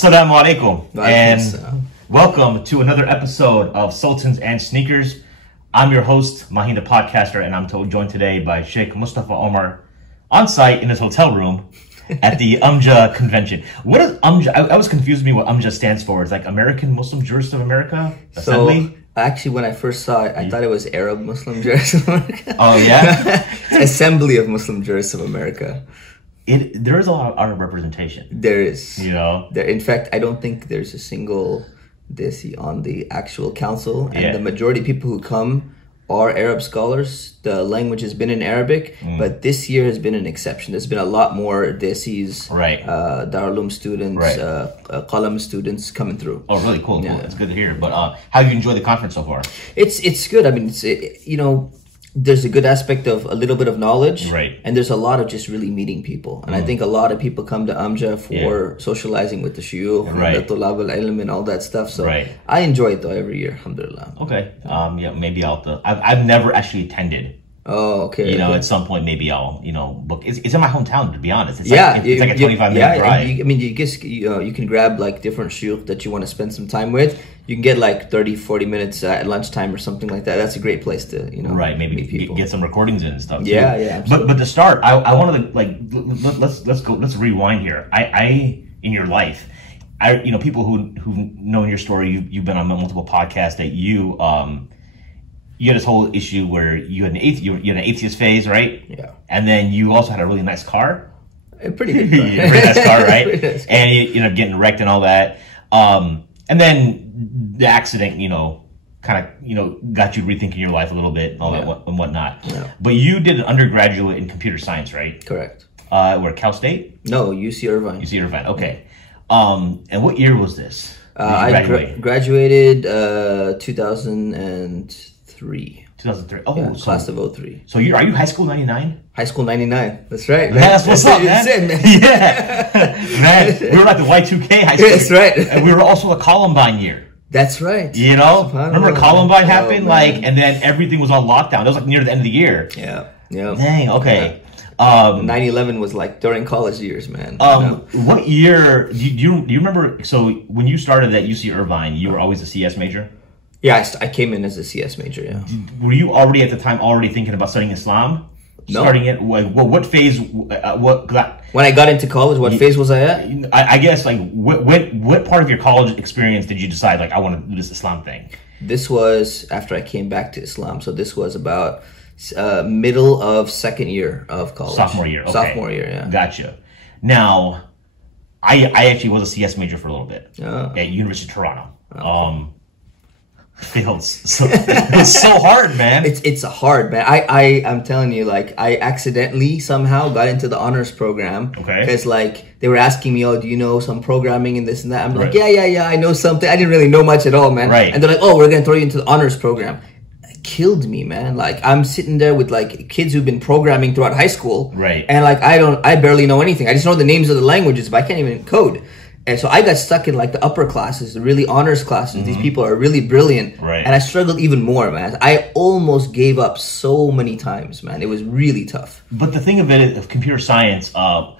Assalamu alaikum, and welcome to another episode of Sultans and Sneakers. I'm your host, Mahin the Podcaster, and I'm joined today by Shaykh Mustafa Umar on site in his hotel room at the UMJA convention. What is UMJA? I was confused me what UMJA stands for. It's like American Muslim Jurists of America Assembly? So, actually, when I first saw it, I thought it was Arab Muslim Jurists of America. Oh, yeah? Assembly of Muslim Jurists of America. There is a lot of representation. There is. You know? In fact, I don't think there's a single Desi on the actual council. And the majority of people who come are Arab scholars. The language has been in Arabic, but this year has been an exception. There's been a lot more Desis, right. Darul Uloom students, right. Qalam students coming through. Oh, really cool. Yeah. Cool. It's good to hear. But how have you enjoyed the conference so far? It's good. I mean, there's a good aspect of a little bit of knowledge, right? And there's a lot of just really meeting people. And I think a lot of people come to UMJA for socializing with the shuyukh, the tulab al-ilm and all that stuff. So I enjoy it though every year, alhamdulillah. Okay. Yeah, maybe I've never actually attended. Oh, okay. At some point, maybe I'll, book. It's in my hometown, to be honest. It's like a 25-minute drive. You can grab like different shuyukh that you want to spend some time with. You can get like 30, 40 minutes at lunchtime or something like that. That's a great place to, right, maybe meet people. Get some recordings in and stuff. Too. Yeah. But to start, I wanted to let's rewind here. In your life, people who know your story, you've been on multiple podcasts that you had this whole issue where you had an atheist phase, right? Yeah. And then you also had a really nice car. A pretty good car. Pretty nice car, right? Nice car. And you ended up getting wrecked and all that. And then the accident, kind of, got you rethinking your life a little bit and all that and whatnot. Yeah. But you did an undergraduate in computer science, right? Correct. Where, Cal State? No, UC-Irvine. UC-Irvine, okay. And what year was this? I graduated 2003. 2003. Oh, yeah, class of 03. So are you high school 99? High school 99. That's right. Man. That's what's up, man. It, man. Yeah. Man, we were like the Y2K high school. That's right. And we were also a Columbine year. That's right. Remember Columbine happened? And then everything was on lockdown. That was like near the end of the year. Yeah. Dang, okay. 9/11 was like during college years, man. What year, do you remember, so when you started at UC Irvine, you were always a CS major? Yeah, I came in as a CS major, yeah. Were you already at the time thinking about studying Islam? No. Starting it, what phase, when I got into college, what phase was I at? I guess, what part of your college experience did you decide, I want to do this Islam thing? This was after I came back to Islam, so this was about middle of second year of college. Sophomore year, okay. Sophomore year, yeah. Gotcha. Now, I actually was a CS major for a little bit at University of Toronto. Okay. It was so hard, man. It's hard, man. I'm telling you, I accidentally somehow got into the honors program. Okay. Because they were asking me, do you know some programming and this and that? I'm like, yeah, I know something. I didn't really know much at all, man. Right. And they're like, we're gonna throw you into the honors program. It killed me, man. I'm sitting there with kids who've been programming throughout high school. Right. And I barely know anything. I just know the names of the languages, but I can't even code. And so I got stuck in the upper classes, the really honors classes. These people are really brilliant. Right. And I struggled even more, man. I almost gave up so many times, man. It was really tough. But the thing of it, of computer science, so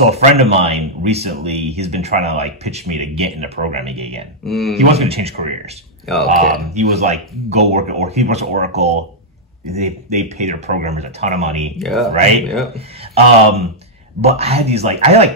a friend of mine recently, he's been trying to pitch me to get into programming again. He wants me to change careers. Oh, okay. He was go work at he works at Oracle. They pay their programmers a ton of money. Yeah. Right? Yeah. But I had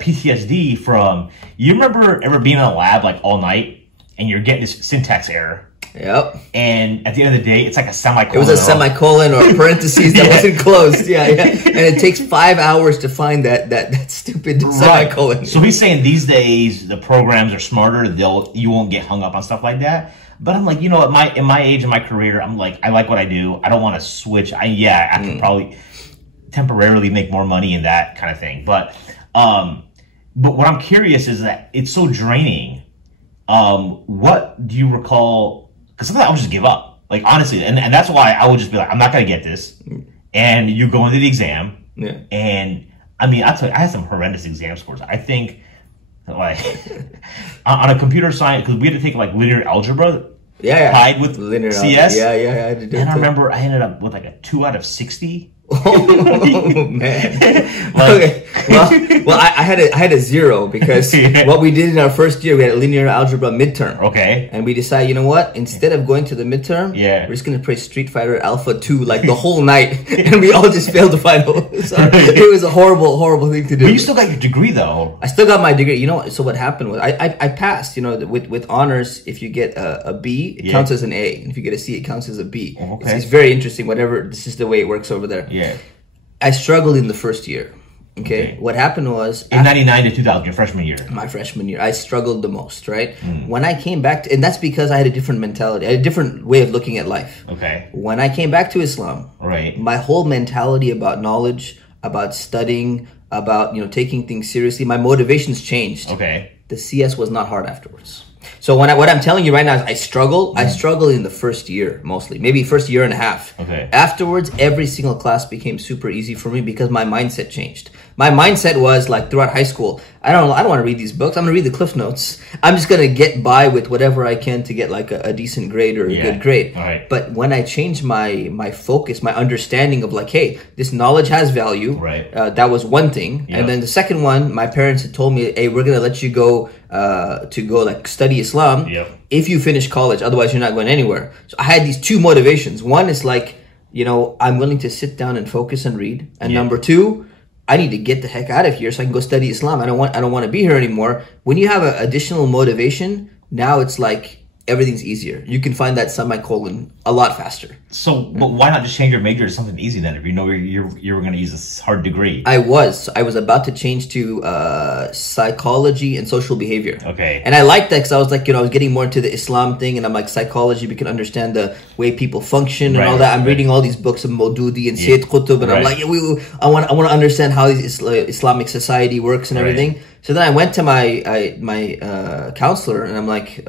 PTSD from, you remember ever being in a lab all night and you're getting this syntax error? Yep. And at the end of the day, it's like a semicolon. It was a semicolon or a parentheses that wasn't closed. Yeah. And it takes 5 hours to find that stupid semicolon. So he's saying these days the programs are smarter. You won't get hung up on stuff like that. But I'm at my age in my career, I'm I like what I do. I don't want to switch. I could probably temporarily make more money in that kind of thing. But what I'm curious is that it's so draining. What do you recall? Because sometimes I would just give up, honestly, and that's why I would just be I'm not gonna get this. And you go into the exam, and I tell you, I had some horrendous exam scores. I think on a computer science, because we had to take linear algebra. Yeah. Tied with linear CS. Yeah. I had to do and I remember I ended up with a 2 out of 60. Oh man. Okay. Well, I had a 0 because what we did in our first year, we had a linear algebra midterm. Okay. And we decided, you know what? Instead of going to the midterm, we're just gonna play Street Fighter Alpha 2 like the whole night, and we all just failed the final. So it was a horrible thing to do. But you still got your degree though. I still got my degree. You know, so what happened was I passed. You know, with honors, if you get a B, it counts as an A, and if you get a C, it counts as a B. Okay. It's very interesting. Whatever, this is the way it works over there. Yeah. I struggled in the first year. Okay. What happened was in 99 to 2000, your freshman year. My freshman year, I struggled the most, right? When I came back and that's because I had a different mentality, I had a different way of looking at life. Okay. When I came back to Islam, my whole mentality about knowledge, about studying, about, you know, taking things seriously, my motivations changed. Okay. The CS was not hard afterwards. So what I'm telling you right now is I struggled in the first year mostly, maybe first year and a half. Okay. Afterwards, every single class became super easy for me because my mindset changed. My mindset was like throughout high school, I don't want to read these books. I'm going to read the Cliff Notes. I'm just going to get by with whatever I can to get like a decent grade or a good grade. Right. But when I changed my focus, my understanding of like, hey, this knowledge has value. Right. That was one thing. And then the second one, my parents had told me, hey, we're going to let you go to go like study Islam if you finish college. Otherwise, you're not going anywhere. So I had these two motivations. One is like, you know, I'm willing to sit down and focus and read. And number two, I need to get the heck out of here so I can go study Islam. I don't want to be here anymore. When you have an additional motivation, now it's like everything's easier. You can find that semicolon a lot faster. So, but why not just change your major to something easy then? If you know you were going to use this hard degree. I was about to change to psychology and social behavior. Okay. And I liked that because I was like, you know, I was getting more into the Islam thing, and I'm like, psychology, we can understand the way people function and all that. I'm reading all these books of Mawdudi and Sayyid Qutb, and I'm like, I want to understand how this Islamic society works and everything. So then I went to my counselor, and I'm like,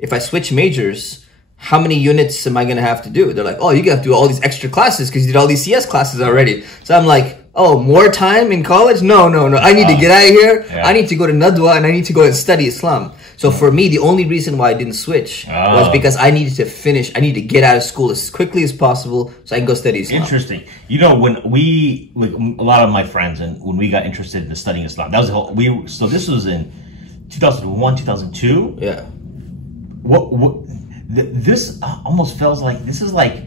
if I switch majors, how many units am I going to have to do? They're like, oh, you have to do all these extra classes because you did all these CS classes already. So I'm like, oh, more time in college? No. I need to get out of here. I need to go to Nadwa, and I need to go and study Islam. So for me, the only reason why I didn't switch was because I needed to finish. I need to get out of school as quickly as possible so I can go study Islam. Interesting. You know, when a lot of my friends, and when we got interested in studying Islam, that was the whole, so this was in 2001, 2002. Yeah. This almost feels like this is like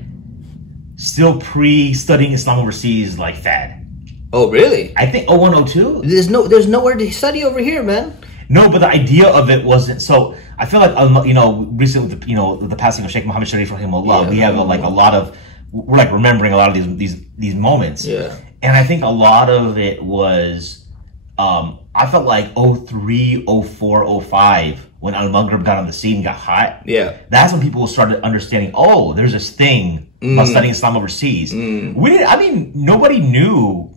still pre-studying Islam overseas like fad. Oh, really? I think 01, 02? There's nowhere to study over here, man. No, but the idea of it wasn't. So I feel like, you know, recently with the passing of Shaykh Muhammad Sharif rahimahullah, we have like a lot of, we're like remembering a lot of these moments. Yeah. And I think a lot of it was, I felt like 03, 04, 05, when Al-Maghrib got on the scene and got hot. Yeah. That's when people started understanding, oh, there's this thing about studying Islam overseas. Nobody knew.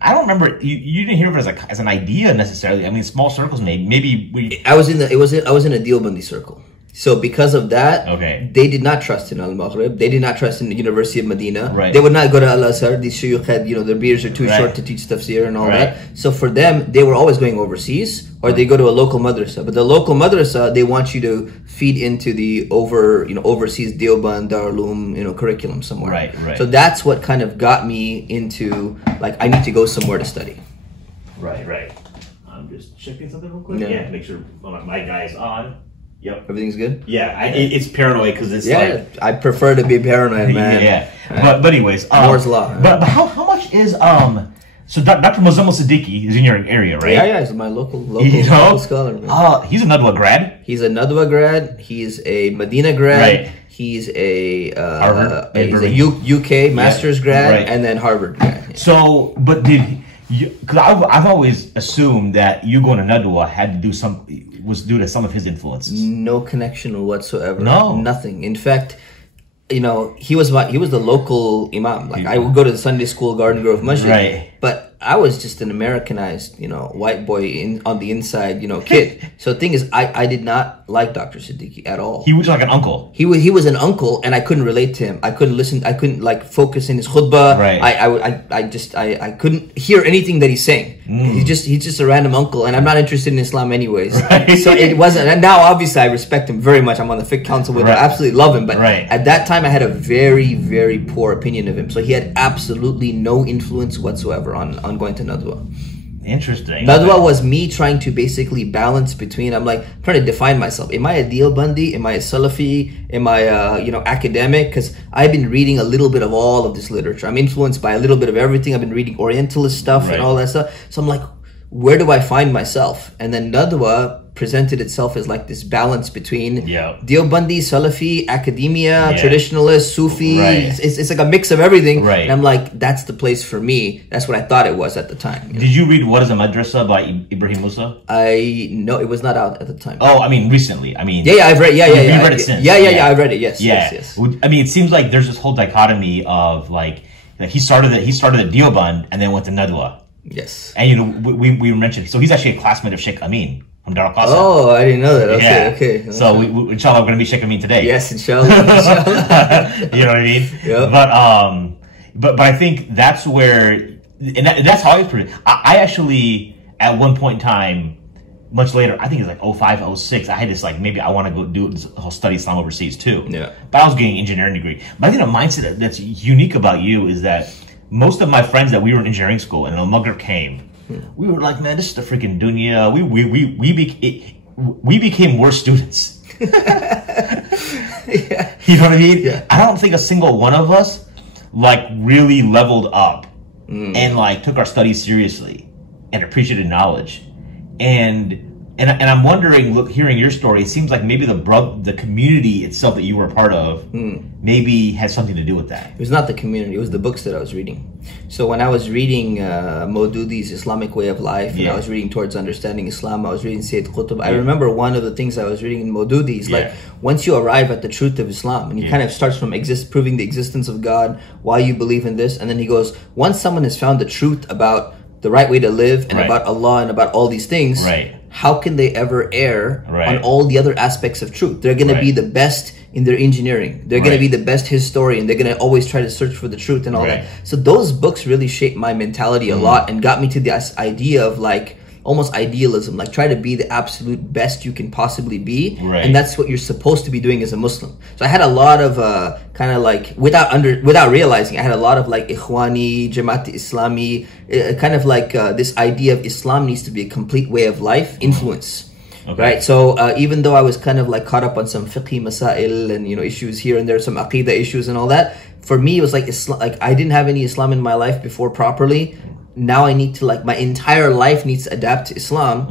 I don't remember. You didn't hear of it as an idea necessarily. I mean, small circles maybe. I was in a Deobandi circle. So because of that, they did not trust in Al-Maghrib. They did not trust in the University of Medina. Right. They would not go to Al-Azhar. These shuyukh had, you know, their beards are too short to teach tafsir and all that. So for them, they were always going overseas, or they go to a local madrasa. But the local madrasa, they want you to feed into the overseas Deoband, Darul Uloom, curriculum somewhere. Right. So that's what kind of got me into, like, I need to go somewhere to study. Right. I'm just checking something real quick. Yeah, make sure my guy is on. Yep. Everything's good? Yeah, it's paranoid because it's like... I prefer to be paranoid, man. Yeah. But anyways... Moore's Law. But how much is... So Dr. Muzammil Siddiqui is in your area, right? Yeah, he's my local scholar. Man. He's a Nadwa grad? He's a Nadwa grad. He's a Medina grad. Right. He's a UK master's grad, and then Harvard grad. So, but because I've always assumed that you going to Nadwa was due to some of his influences. No connection whatsoever. No, nothing. In fact, he was the local imam. Like I would go to the Sunday school Garden Grove Masjid, but I was just an Americanized, white boy on the inside, kid. So the thing is, I did not like Dr. Siddiqui at all. He was like an uncle. He was an uncle, and I couldn't relate to him. I couldn't listen. I couldn't like focus in his khutbah. Right. I couldn't hear anything that he's saying. He's just a random uncle, and I'm not interested in Islam anyways. Right. So it wasn't. And now obviously I respect him very much. I'm on the Fiqh Council with him. I absolutely love him. But at that time I had a very, very poor opinion of him. So he had absolutely no influence whatsoever on going to Nadwa. Interesting. Nadwa was me trying to basically balance between, I'm trying to define myself. Am I a Deobandi? Am I a Salafi? Am I academic? Because I've been reading a little bit of all of this literature. I'm influenced by a little bit of everything. I've been reading Orientalist stuff and all that stuff. So I'm like, where do I find myself? And then Nadwa presented itself as like this balance between Deobandi, Salafi, academia, traditionalist, Sufi. It's like a mix of everything. And I'm like, that's the place for me. That's what I thought it was at the time. Did you read What is a Madrasa by Ibrahim Musa? No, it was not out at the time. Oh, I mean, recently. I mean, I've read. You've read it since. I've read it. Yes. I mean, it seems like there's this whole dichotomy of like he started at Deoband and then went to Nadwa. Yes. And we mentioned, so he's actually a classmate of Sheikh Amin from Dar al-Qasim. Oh, I didn't know that. Okay. So we inshallah we're gonna be Sheikh Amin today. Yes, inshallah. You know what I mean? Yeah. But I think that's where, and that's how I actually at one point in time, much later, I think it's like 05, 06, I had this like, maybe I want to go do this whole study Islam overseas too. Yeah. But I was getting an engineering degree. But I think the mindset that's unique about you is that most of my friends that we were in engineering school and Al-Maghrib came, we were like, man, this is the freaking dunya. We became worse students. You know what I mean? Yeah. I don't think a single one of us like really leveled up and like took our studies seriously and appreciated knowledge. And I'm wondering, look, hearing your story, it seems like maybe the community itself that you were a part of maybe had something to do with that. It was not the community, it was the books that I was reading. So when I was reading Mawdudi's Islamic Way of Life, and I was reading Towards Understanding Islam, I was reading Sayyid Qutb. I remember one of the things I was reading in Mawdudi is like, once you arrive at the truth of Islam, and he kind of starts from proving the existence of God, why you believe in this, and then he goes, once someone has found the truth about the right way to live and about Allah and about all these things, how can they ever err on all the other aspects of truth? They're going to be the best in their engineering. They're going to be the best historian. They're going to always try to search for the truth and all that. So those books really shaped my mentality a lot and got me to this idea of like almost idealism, like try to be the absolute best you can possibly be, and that's what you're supposed to be doing as a Muslim. So I had a lot of kind of like without realizing, I had a lot of like Ikhwani, Jamaat Islami, kind of like this idea of Islam needs to be a complete way of life influence. Right, so even though I was kind of like caught up on some fiqhi masail and issues here and there, some aqidah issues and all that, for me it was like Islam, like I didn't have any Islam in my life before properly. Now I need to, like, my entire life needs to adapt to Islam.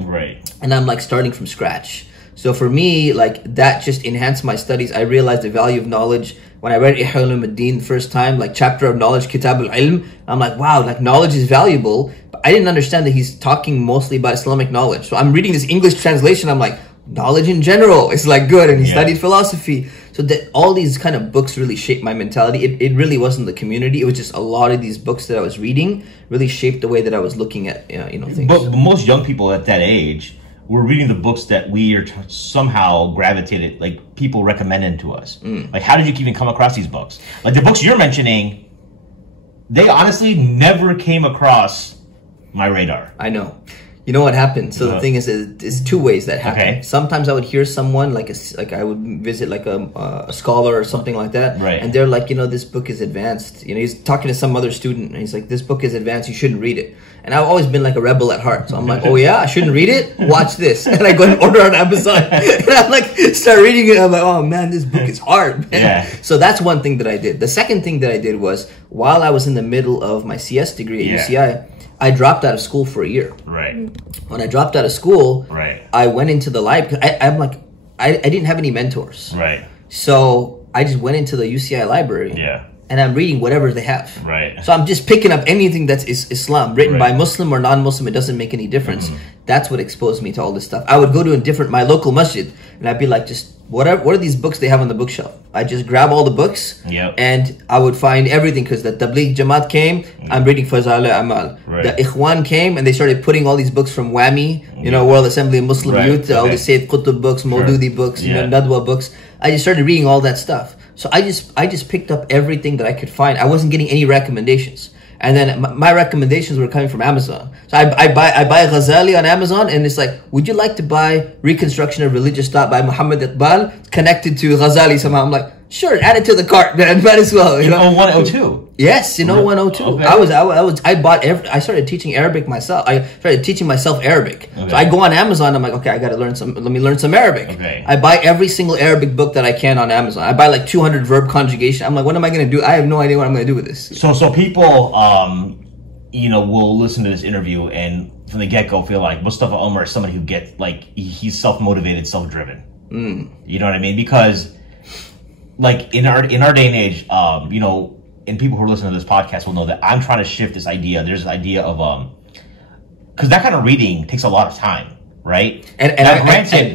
And I'm like starting from scratch. So for me, like that just enhanced my studies. I realized the value of knowledge. When I read Ihya Ulumuddin the first time, like chapter of knowledge, Kitab al-Ilm, I'm like, wow, like knowledge is valuable. But I didn't understand that he's talking mostly about Islamic knowledge. So I'm reading this English translation. I'm like, knowledge in general is like good. And he studied philosophy. So that all these kind of books really shaped my mentality. It really wasn't the community. It was just a lot of these books that I was reading really shaped the way that I was looking at things. But most young people at that age were reading the books that we are somehow gravitated, like people recommended to us. Like, how did you even come across these books? Like the books you're mentioning, they honestly never came across my radar. I know. You know what happened? So the thing is, it's two ways that happen. Sometimes I would hear someone, like I would visit like a scholar or something like that, and they're like, this book is advanced. He's talking to some other student, and he's like, this book is advanced, you shouldn't read it. And I've always been like a rebel at heart, so I'm like, oh yeah, I shouldn't read it? Watch this. And I go and order an Amazon, and I'm like, start reading it, I'm like, oh man, this book is hard, man. So that's one thing that I did. The second thing that I did was, while I was in the middle of my CS degree at UCI, I dropped out of school for a year. When I dropped out of school, I went into the library. I'm like, I didn't have any mentors. So I just went into the UCI library. And I'm reading whatever they have. So I'm just picking up anything that's Islam, written by Muslim or non-Muslim. It doesn't make any difference. That's what exposed me to all this stuff. I would go to my local masjid, and I'd be like, just what are these books they have on the bookshelf? I just grab all the books, and I would find everything, because the Tabligh Jamaat came, I'm reading Fazal Amal. The Ikhwan came, and they started putting all these books from WAMI, you know, World Assembly of Muslim Youth, all the Sayyid Qutb books, Mawdudi books, you know, Nadwa books. I just started reading all that stuff. So I just picked up everything that I could find. I wasn't getting any recommendations. And then my recommendations were coming from Amazon. So I buy Ghazali on Amazon, and it's like, would you like to buy Reconstruction of Religious Thought by Muhammad Iqbal connected to Ghazali somehow? I'm like, sure, add it to the cart, man. Might as well. You know, 102. Yes, in 0102. Okay. I started teaching Arabic myself. I started teaching myself Arabic. Okay. So I go on Amazon. I'm like, okay, I got to let me learn some Arabic. Okay. I buy every single Arabic book that I can on Amazon. I buy like 200 verb conjugation. I'm like, what am I going to do? I have no idea what I'm going to do with this. So people, you know, will listen to this interview and from the get-go feel like Mustafa Umar is somebody who gets, like, he's self-motivated, self-driven. You know what I mean? Because, like, in our day and age, you know, and people who are listening to this podcast will know that I'm trying to shift this idea. There's an idea of, because that kind of reading takes a lot of time, right? And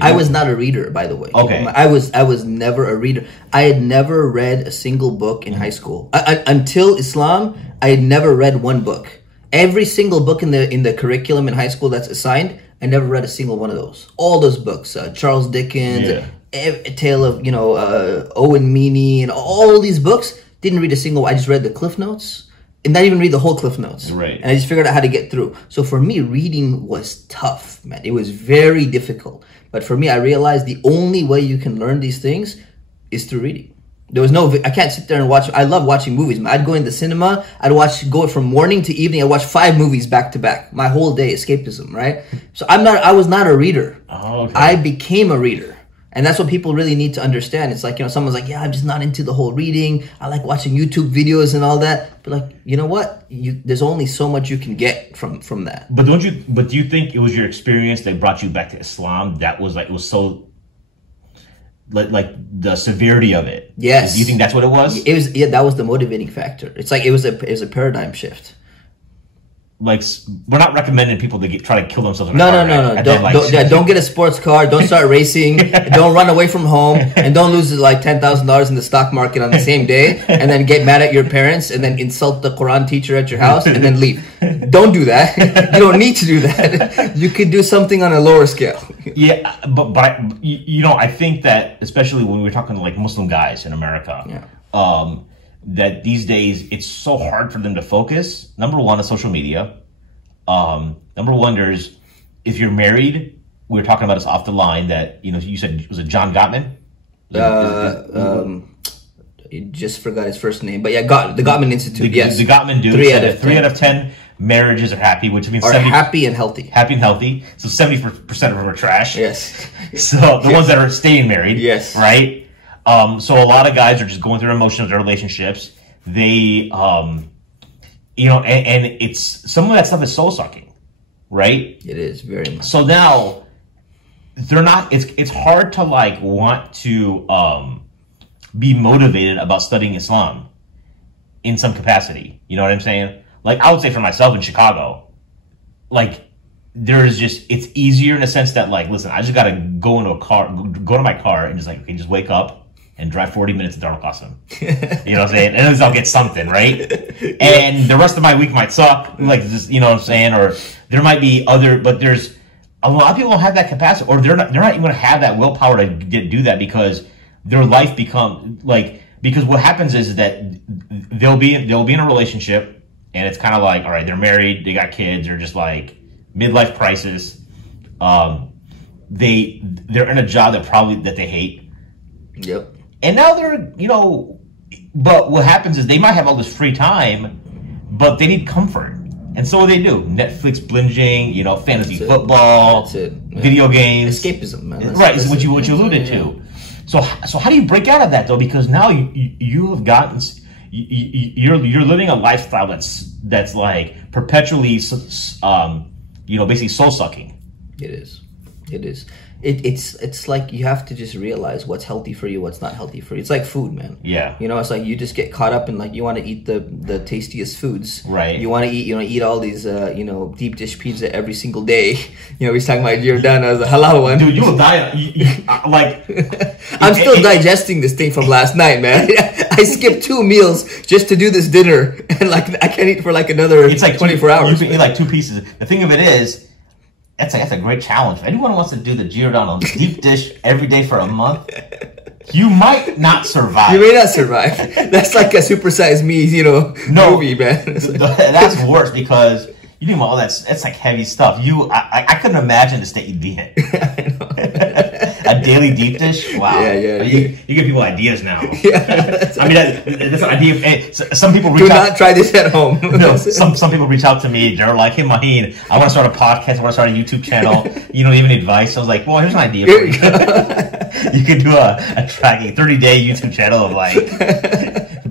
I was not a reader, by the way. Okay. I was never a reader. I had never read a single book in high school. Until Islam, I had never read one book. Every single book in the curriculum in high school that's assigned, I never read a single one of those. All those books, Charles Dickens, A Tale of, you know, Owen Meany, and all these books. Didn't read a single. I just read the Cliff Notes, and not even read the whole Cliff Notes. Right. And I just figured out how to get through. So for me, reading was tough, man. It was very difficult. But for me, I realized the only way you can learn these things is through reading. There was no, I can't sit there and watch. I love watching movies, man. I'd go in the cinema. Go from morning to evening. I'd watch 5 movies back to back. My whole day, escapism, right? So I was not a reader. Oh, okay. I became a reader. And that's what people really need to understand. It's like, you know, someone's like, yeah, I'm just not into the whole reading. I like watching YouTube videos and all that. But like, you know what? There's only so much you can get from that. But do you think it was your experience that brought you back to Islam that was like, it was so, like the severity of it? Yes. Do you think that's what it was? It was, yeah, that was the motivating factor. It's like, it was a paradigm shift. Like, we're not recommending people to try to kill themselves. No. Don't get a sports car. Don't start racing. Don't run away from home, and don't lose like $10,000 in the stock market on the same day, and then get mad at your parents, and then insult the Quran teacher at your house, and then leave. Don't do that. You don't need to do that. You could do something on a lower scale. Yeah, but you know, I think that especially when we're talking to like Muslim guys in America, that these days it's so hard for them to focus. Number one is social media. Number one, there's, if you're married, we were talking about this off the line that, you know, you said, was it John Gottman? I just forgot his first name, but yeah, the Gottman Institute. Yes, the Gottman dude. 3 out of 10 marriages are happy, which means happy and healthy. Happy and healthy. So 70% of them are trash. Yes. So the ones that are staying married. Yes. Right. So a lot of guys are just going through their emotions, their relationships. They, you know, and it's, some of that stuff is soul sucking, right? It is very much. So now they're not, it's hard to like want to, be motivated about studying Islam in some capacity. You know what I'm saying? Like, I would say for myself in Chicago, like, there's just, it's easier in a sense that like, listen, I just got to go to my car and just like, okay, just wake up and drive 40 minutes to Darul Qasim. You know what I'm saying? And at least I'll get something, right? And the rest of my week might suck, like, just, you know what I'm saying? Or there might be but there's a lot of people don't have that capacity, or they're not even going to have that willpower to do that, because their life because what happens is that they'll be in a relationship, and it's kind of like, all right, they're married, they got kids, they're just like midlife crisis. They're in a job that they hate. Yep. And now they're, you know, but what happens is they might have all this free time, but they need comfort. And so what they do, Netflix binging, you know, fantasy football, video games. Escapism, man. Right, is what you alluded to. So how do you break out of that, though? Because now you have gotten, you're living a lifestyle that's like perpetually, you know, basically soul sucking. It is. it's like you have to just realize what's healthy for you, what's not healthy for you. It's like food, man. Yeah. You know, it's like you just get caught up in like you want to eat the tastiest foods. Right. You want to eat all these deep dish pizza every single day. You know, he's talking about Giordano as a halal one. Dude, you will die. Like I'm still digesting this thing from last night, man. I skipped 2 meals just to do this dinner, and like I can't eat for like another it's like 24 hours. You can eat like 2 pieces. The thing of it is, that's a great challenge. If anyone wants to do the Giordano deep dish every day for a month, you might not survive. You may not survive. That's like a supersized me, movie, man. That's worse because you do all that. It's like heavy stuff. I couldn't imagine the state you'd be in. A daily deep dish? Wow. Yeah. You give people ideas now. Yeah, I mean, that's an idea. Hey, some people reach do not try this at home. No, some people reach out to me. They're like, "Hey, Maheen, I want to start a podcast. I want to start a YouTube channel. You don't even advice." I was like, "Well, here's an idea for you. You could do a 30-day YouTube channel of like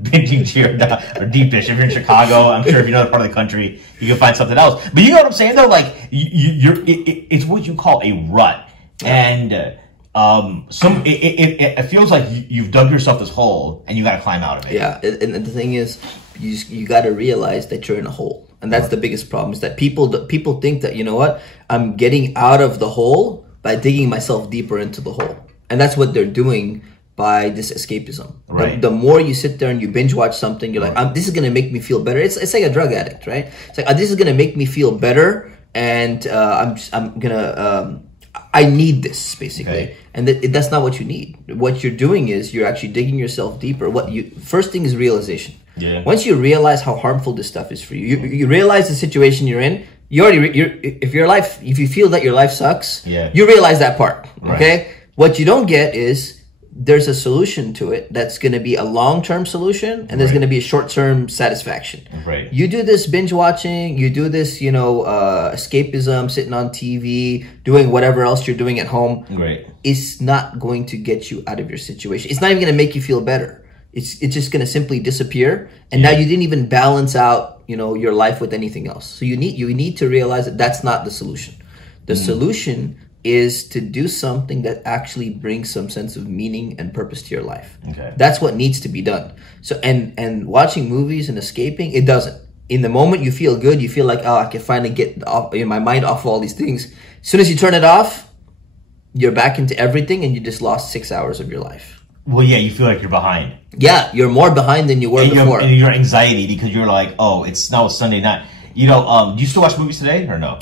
binging Giordano or deep dish. If you're in Chicago, I'm sure if you're in another part of the country, you can find something else. But you know what I'm saying, though? Like, it's what you call a rut, and it feels like you've dug yourself this hole and you got to climb out of it. Yeah, and the thing is, you got to realize that you're in a hole, and that's the biggest problem. Is that people think that, you know what, I'm getting out of the hole by digging myself deeper into the hole, and that's what they're doing by this escapism. Right. The more you sit there and you binge watch something, you're like, this is gonna make me feel better. It's like a drug addict, right? It's like, this is gonna make me feel better, and I need this, basically. Okay. And that's not what you need. What you're doing is you're actually digging yourself deeper. First thing is realization. Yeah. Once you realize how harmful this stuff is for you, you realize the situation you're in. If you feel that your life sucks, you realize that part. Right. Okay. What you don't get is there's a solution to it that's going to be a long-term solution, and there's going to be a short-term satisfaction. Right. You do this binge watching, you do this, escapism, sitting on TV, doing whatever else you're doing at home. Right. It's not going to get you out of your situation. It's not even going to make you feel better. It's just going to simply disappear, and now you didn't even balance out, your life with anything else. So you need to realize that that's not the solution. The solution is to do something that actually brings some sense of meaning and purpose to your life. Okay. That's what needs to be done. So and watching movies and escaping, it doesn't. In the moment you feel good, you feel like, I can finally get my mind off of all these things. As soon as you turn it off, you're back into everything and you just lost 6 hours of your life. Well, yeah, you feel like you're behind. Yeah, you're more behind than you were before. And your anxiety because you're like, it's now Sunday night. Do you still watch movies today or no?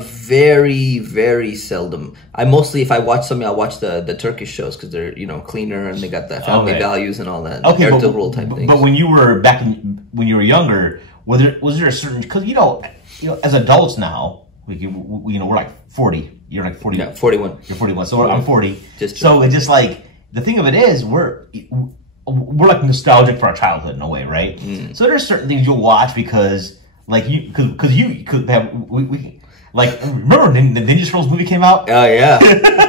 Very, very seldom. If I watch something, I'll watch the Turkish shows because they're, cleaner and they got the family values and all that. Okay, Ertugrul type things. But when you were when you were younger, was there a certain, because as adults now, we're like 40. You're like 40. Yeah, 41. You're 41. So I'm 40. So it's just like, the thing of it is, we're like nostalgic for our childhood in a way, right? So there's certain things you'll watch because you could have like, remember when the Ninja Turtles movie came out? Oh yeah,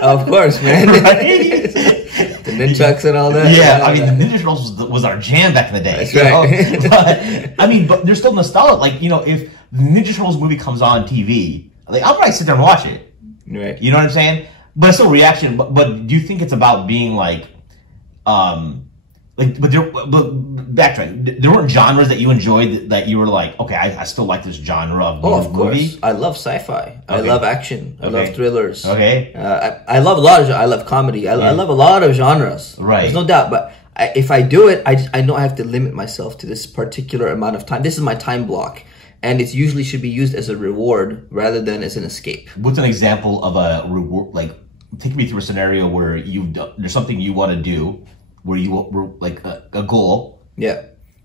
of course, man. Right? The nunchucks and all that. Yeah, I mean, the Ninja Turtles was our jam back in the day. That's right. But there's still nostalgia. Like, if the Ninja Turtles movie comes on TV, like, I'll probably sit there and watch it. Right. You know what I'm saying? But it's still reaction. But do you think it's about being like backtrack. There weren't genres that you enjoyed that you were like, okay, I still like this genre of movie. Of course, I love sci-fi. I love action. I love thrillers. Okay, I love a lot of. I love comedy. I love a lot of genres. Right, there's no doubt. But if I do it, I know I have to limit myself to this particular amount of time. This is my time block, and it usually should be used as a reward rather than as an escape. What's an example of a reward? Like, take me through a scenario where there's something you want to do, where you like a goal. Yeah.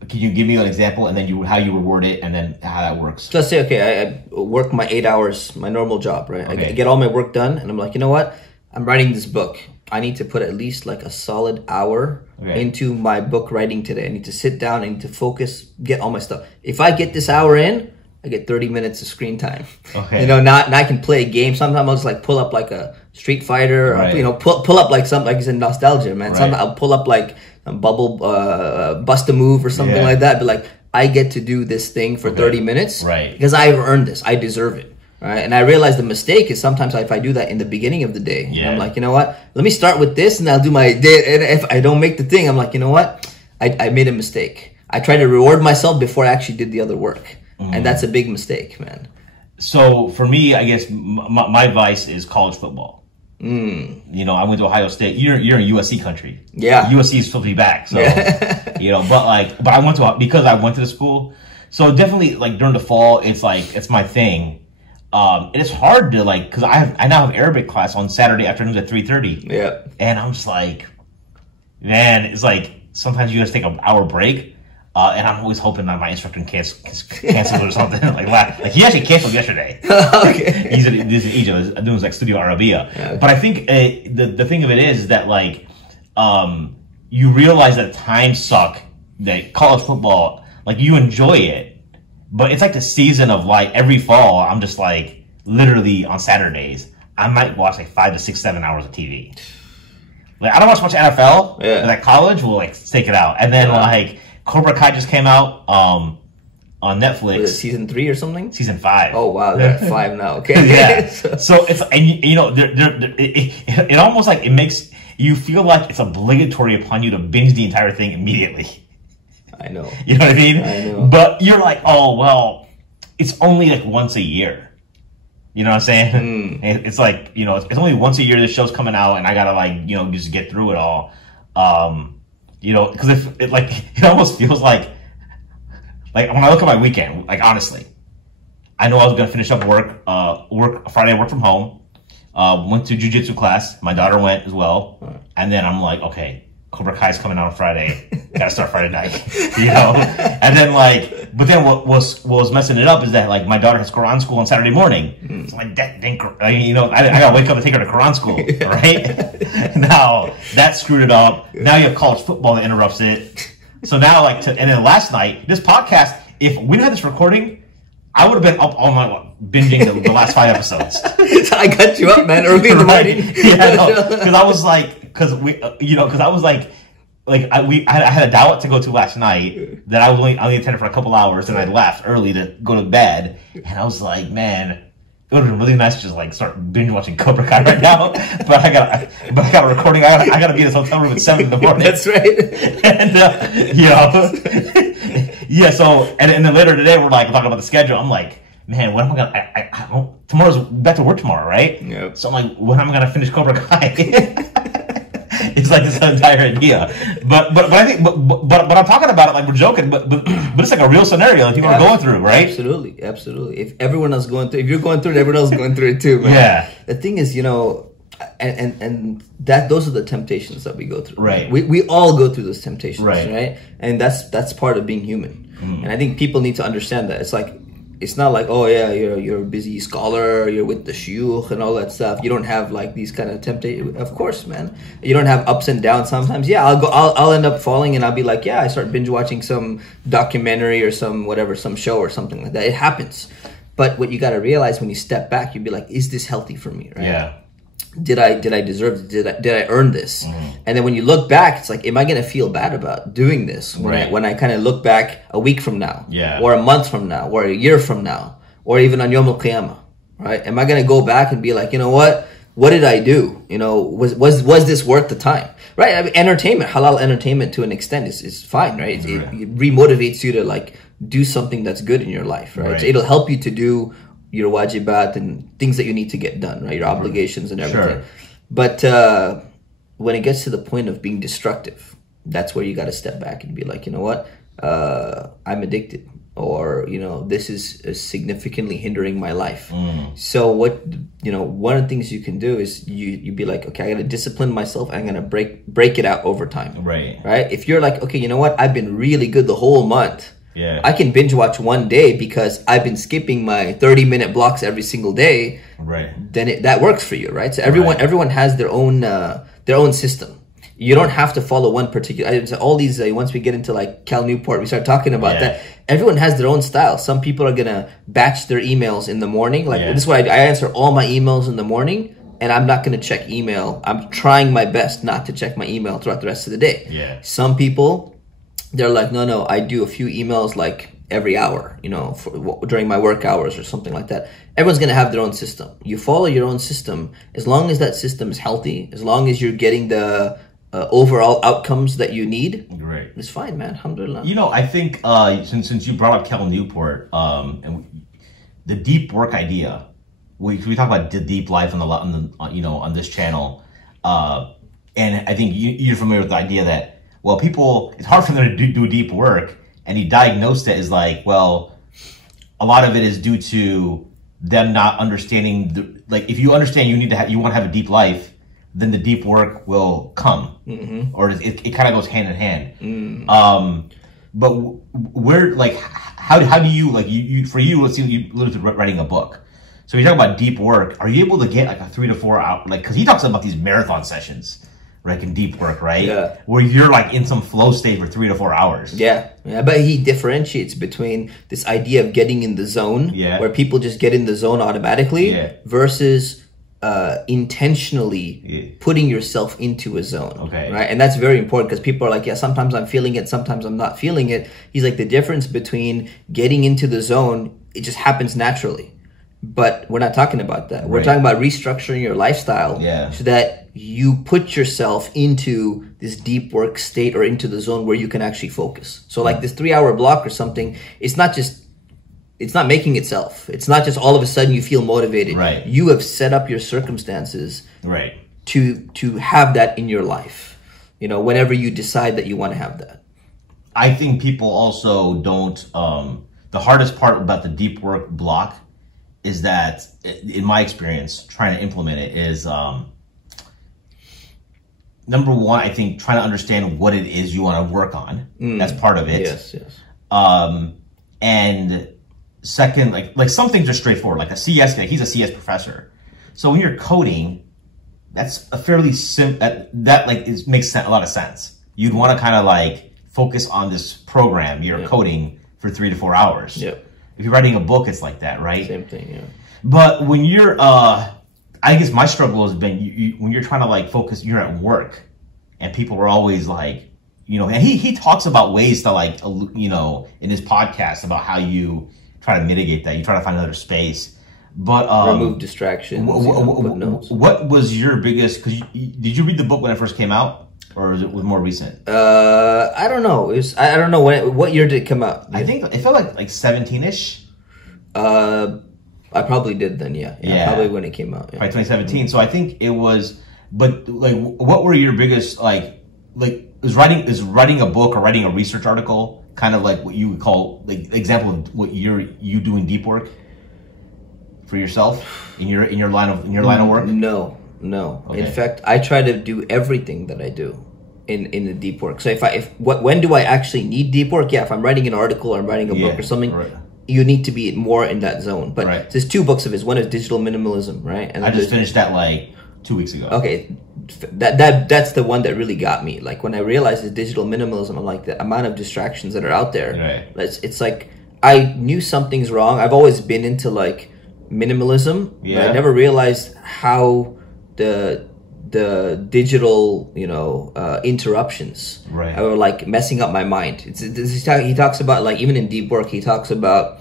Can you give me an example, and then how you reward it, and then how that works? So let's say, okay, I work my 8 hours, my normal job, right? Okay. I get all my work done, and I'm like, you know what? I'm writing this book. I need to put at least like a solid hour into my book writing today. I need to sit down, I need to focus, get all my stuff. If I get this hour in, I get 30 minutes of screen time. Okay. Now I can play a game. Sometimes I'll just like pull up like a Street Fighter, or, pull up like something, like it's in nostalgia, man. Sometimes I'll pull up like a Bubble, Bust a Move or something like that. But like, I get to do this thing for 30 minutes. Right. Because I've earned this. I deserve it. right? And I realized the mistake is sometimes if I do that in the beginning of the day, I'm like, you know what? Let me start with this, and I'll do my day. And if I don't make the thing, I'm like, you know what? I made a mistake. I try to reward myself before I actually did the other work, and that's a big mistake, man. So for me, I guess my advice is college football. You know, I went to Ohio State. You're in USC country. Yeah, USC is supposed to be back. So you know, but I went to because I went to the school. So definitely, like during the fall, it's my thing. And it's hard to because I now have Arabic class on Saturday afternoons at 3:30. Yeah, and I'm just like, man, it's like sometimes you just take an hour break. And I'm always hoping that my instructor cancels or something. Like he actually canceled yesterday. Okay. He's in Egypt, doing like Studio Arabia. Okay. But I think the thing of it is that you realize that times suck. That college football, you enjoy it, but it's like the season of every fall. I'm just literally on Saturdays I might watch 5 to 6, 7 hours of TV. I don't watch much NFL. Yeah. But college will take it out, and then Cobra Kai just came out on Netflix. Was it season 3 or something? Season 5. Oh wow, they're at 5 now. Okay. Yeah. So it's it almost it makes you feel like it's obligatory upon you to binge the entire thing immediately. I know. You know what I mean? I know. But you're oh well, it's only once a year. You know what I'm saying? It's it's only once a year this show's coming out, and I gotta just get through it all. Because if it almost feels like when I look at my weekend, honestly, I know I was gonna finish up work Friday. I work from home. Went to jiu-jitsu class. My daughter went as well, and then I'm like, okay, Cobra Kai's coming out on Friday. Gotta start Friday night, And then but then what was messing it up is that my daughter has Quran school on Saturday morning. So I gotta wake up and take her to Quran school, right? Now that screwed it up. Now you have college football that interrupts it. So now and then last night, this podcast, if we didn't have this recording, I would have been up all night binging the last 5 episodes. I got you up, man, early in the morning. Yeah, because I was I had a dawah to go to last night that I only attended for a couple hours, and I left early to go to bed. And I was like, man, it would have been really nice to just start binge watching Cobra Kai right now. But I got a recording. I got to be in this hotel room at 7 in the morning. That's right. And yeah. So and then later today we're talking about the schedule. I'm like, man, when am I gonna? Tomorrow's back to work tomorrow, right? Yep. So I'm like, when am I gonna finish Cobra Kai? It's this entire idea, but I think, but I'm talking about it we're joking, but it's a real scenario that people are going through, right? Absolutely. If everyone else going through, if you're going through it, everyone else is going through it too, man. Yeah. The thing is, and that those are the temptations that we go through. Right. We all go through those temptations, right? And that's part of being human. And I think people need to understand that it's not oh yeah, you're a busy scholar, you're with the shuyukh and all that stuff. You don't have these kind of temptations. Of course, man. You don't have ups and downs sometimes. Yeah, I'll end up falling and I'll be I start binge watching some documentary or some show or something like that. It happens. But what you got to realize when you step back, you'd be is this healthy for me, right? Yeah. Did I deserve it? Did I earn this? And then when you look back, it's am I going to feel bad about doing this when I kind of look back a week from now, or a month from now, or a year from now, or even on Yawm al-Qiyamah, right? Am I going to go back and be you know what did I do? Was this worth the time, right? I mean, entertainment, halal entertainment to an extent is fine, right? It remotivates you to do something that's good in your life, right? So it'll help you to do your wajibat and things that you need to get done, right? Your obligations and everything. Sure. But when it gets to the point of being destructive, that's where you got to step back and be you know what? I'm addicted, or this is significantly hindering my life. So what one of the things you can do is you be okay, I got to discipline myself. I'm gonna break it out over time. Right. If you're okay, you know what? I've been really good the whole month. Yeah. I can binge watch one day because I've been skipping my 30-minute blocks every single day. Right. Then that works for you, right? So everyone has their own system. You don't have to follow one particular. All these once we get into Cal Newport, we start talking about that. Everyone has their own style. Some people are gonna batch their emails in the morning. This is what I answer all my emails in the morning, and I'm not gonna check email. I'm trying my best not to check my email throughout the rest of the day. Yeah. Some people, they're no, I do a few emails every hour, during my work hours or something like that. Everyone's going to have their own system. You follow your own system. As long as that system is healthy, as long as you're getting the overall outcomes that you need, right, it's fine, man. Alhamdulillah. I think since you brought up Cal Newport, and the deep work idea, we talk about the deep life on this channel, and I think you're familiar with the idea that, well, people, it's hard for them to do deep work, and he diagnosed it as like, well, a lot of it is due to them not understanding if you understand you want to have a deep life, then the deep work will come, or it kind of goes hand in hand. But where, how do you, for you, let's say you literally writing a book. So you talk about deep work. Are you able to get a 3 to 4 hour, because he talks about these marathon sessions, right, in deep work, right? Yeah. Where you're in some flow state for 3 to 4 hours. Yeah. But he differentiates between this idea of getting in the zone, where people just get in the zone automatically, versus intentionally putting yourself into a zone, right? And that's very important, because people are like, yeah, sometimes I'm feeling it, sometimes I'm not feeling it. He's like, the difference between getting into the zone, it just happens naturally. But we're not talking about that. We're talking about restructuring your lifestyle so that you put yourself into this deep work state, or into the zone where you can actually focus. So this 3 hour block or something, it's not making itself. It's not just all of a sudden you feel motivated. Right. You have set up your circumstances to have that in your life, whenever you decide that you want to have that. I think people also don't, the hardest part about the deep work block is that, in my experience, trying to implement it is, number one, I think trying to understand what it is you want to work on. That's part of it. Yes. And second, like some things are straightforward, like a CS, he's a CS professor. So when you're coding, that's a fairly makes a lot of sense. You'd want to kind of focus on this program you're coding for 3 to 4 hours. Yep. If you're writing a book, it's like that, right? Same thing, yeah. But when you're, I guess my struggle has been when you're trying to focus, you're at work, and people are always and he talks about ways to in his podcast about how you try to mitigate that. You try to find another space, but remove distractions. What was your biggest? Did you read the book when it first came out? Or was it more recent? I don't know. I don't know what year did it come out. I think it felt like 17-ish. I probably did then. Yeah. Probably when it came out. Yeah. Probably 2017. So I think it was. But what were your biggest is writing a book or writing a research article kind of what you would call example of what you doing deep work for yourself in your line of work? No. Okay. In fact, I try to do everything that I do in the deep work. So when do I actually need deep work? Yeah, if I'm writing an article or I'm writing a book or something, you need to be more in that zone. But there's 2 books of his. One is Digital Minimalism, right? And I just finished that 2 weeks ago. Okay, that's the one that really got me. When I realized it's digital minimalism, I'm like, the amount of distractions that are out there. It's like I knew something's wrong. I've always been into minimalism, but I never realized how the digital interruptions are messing up my mind. He talks about even in deep work, he talks about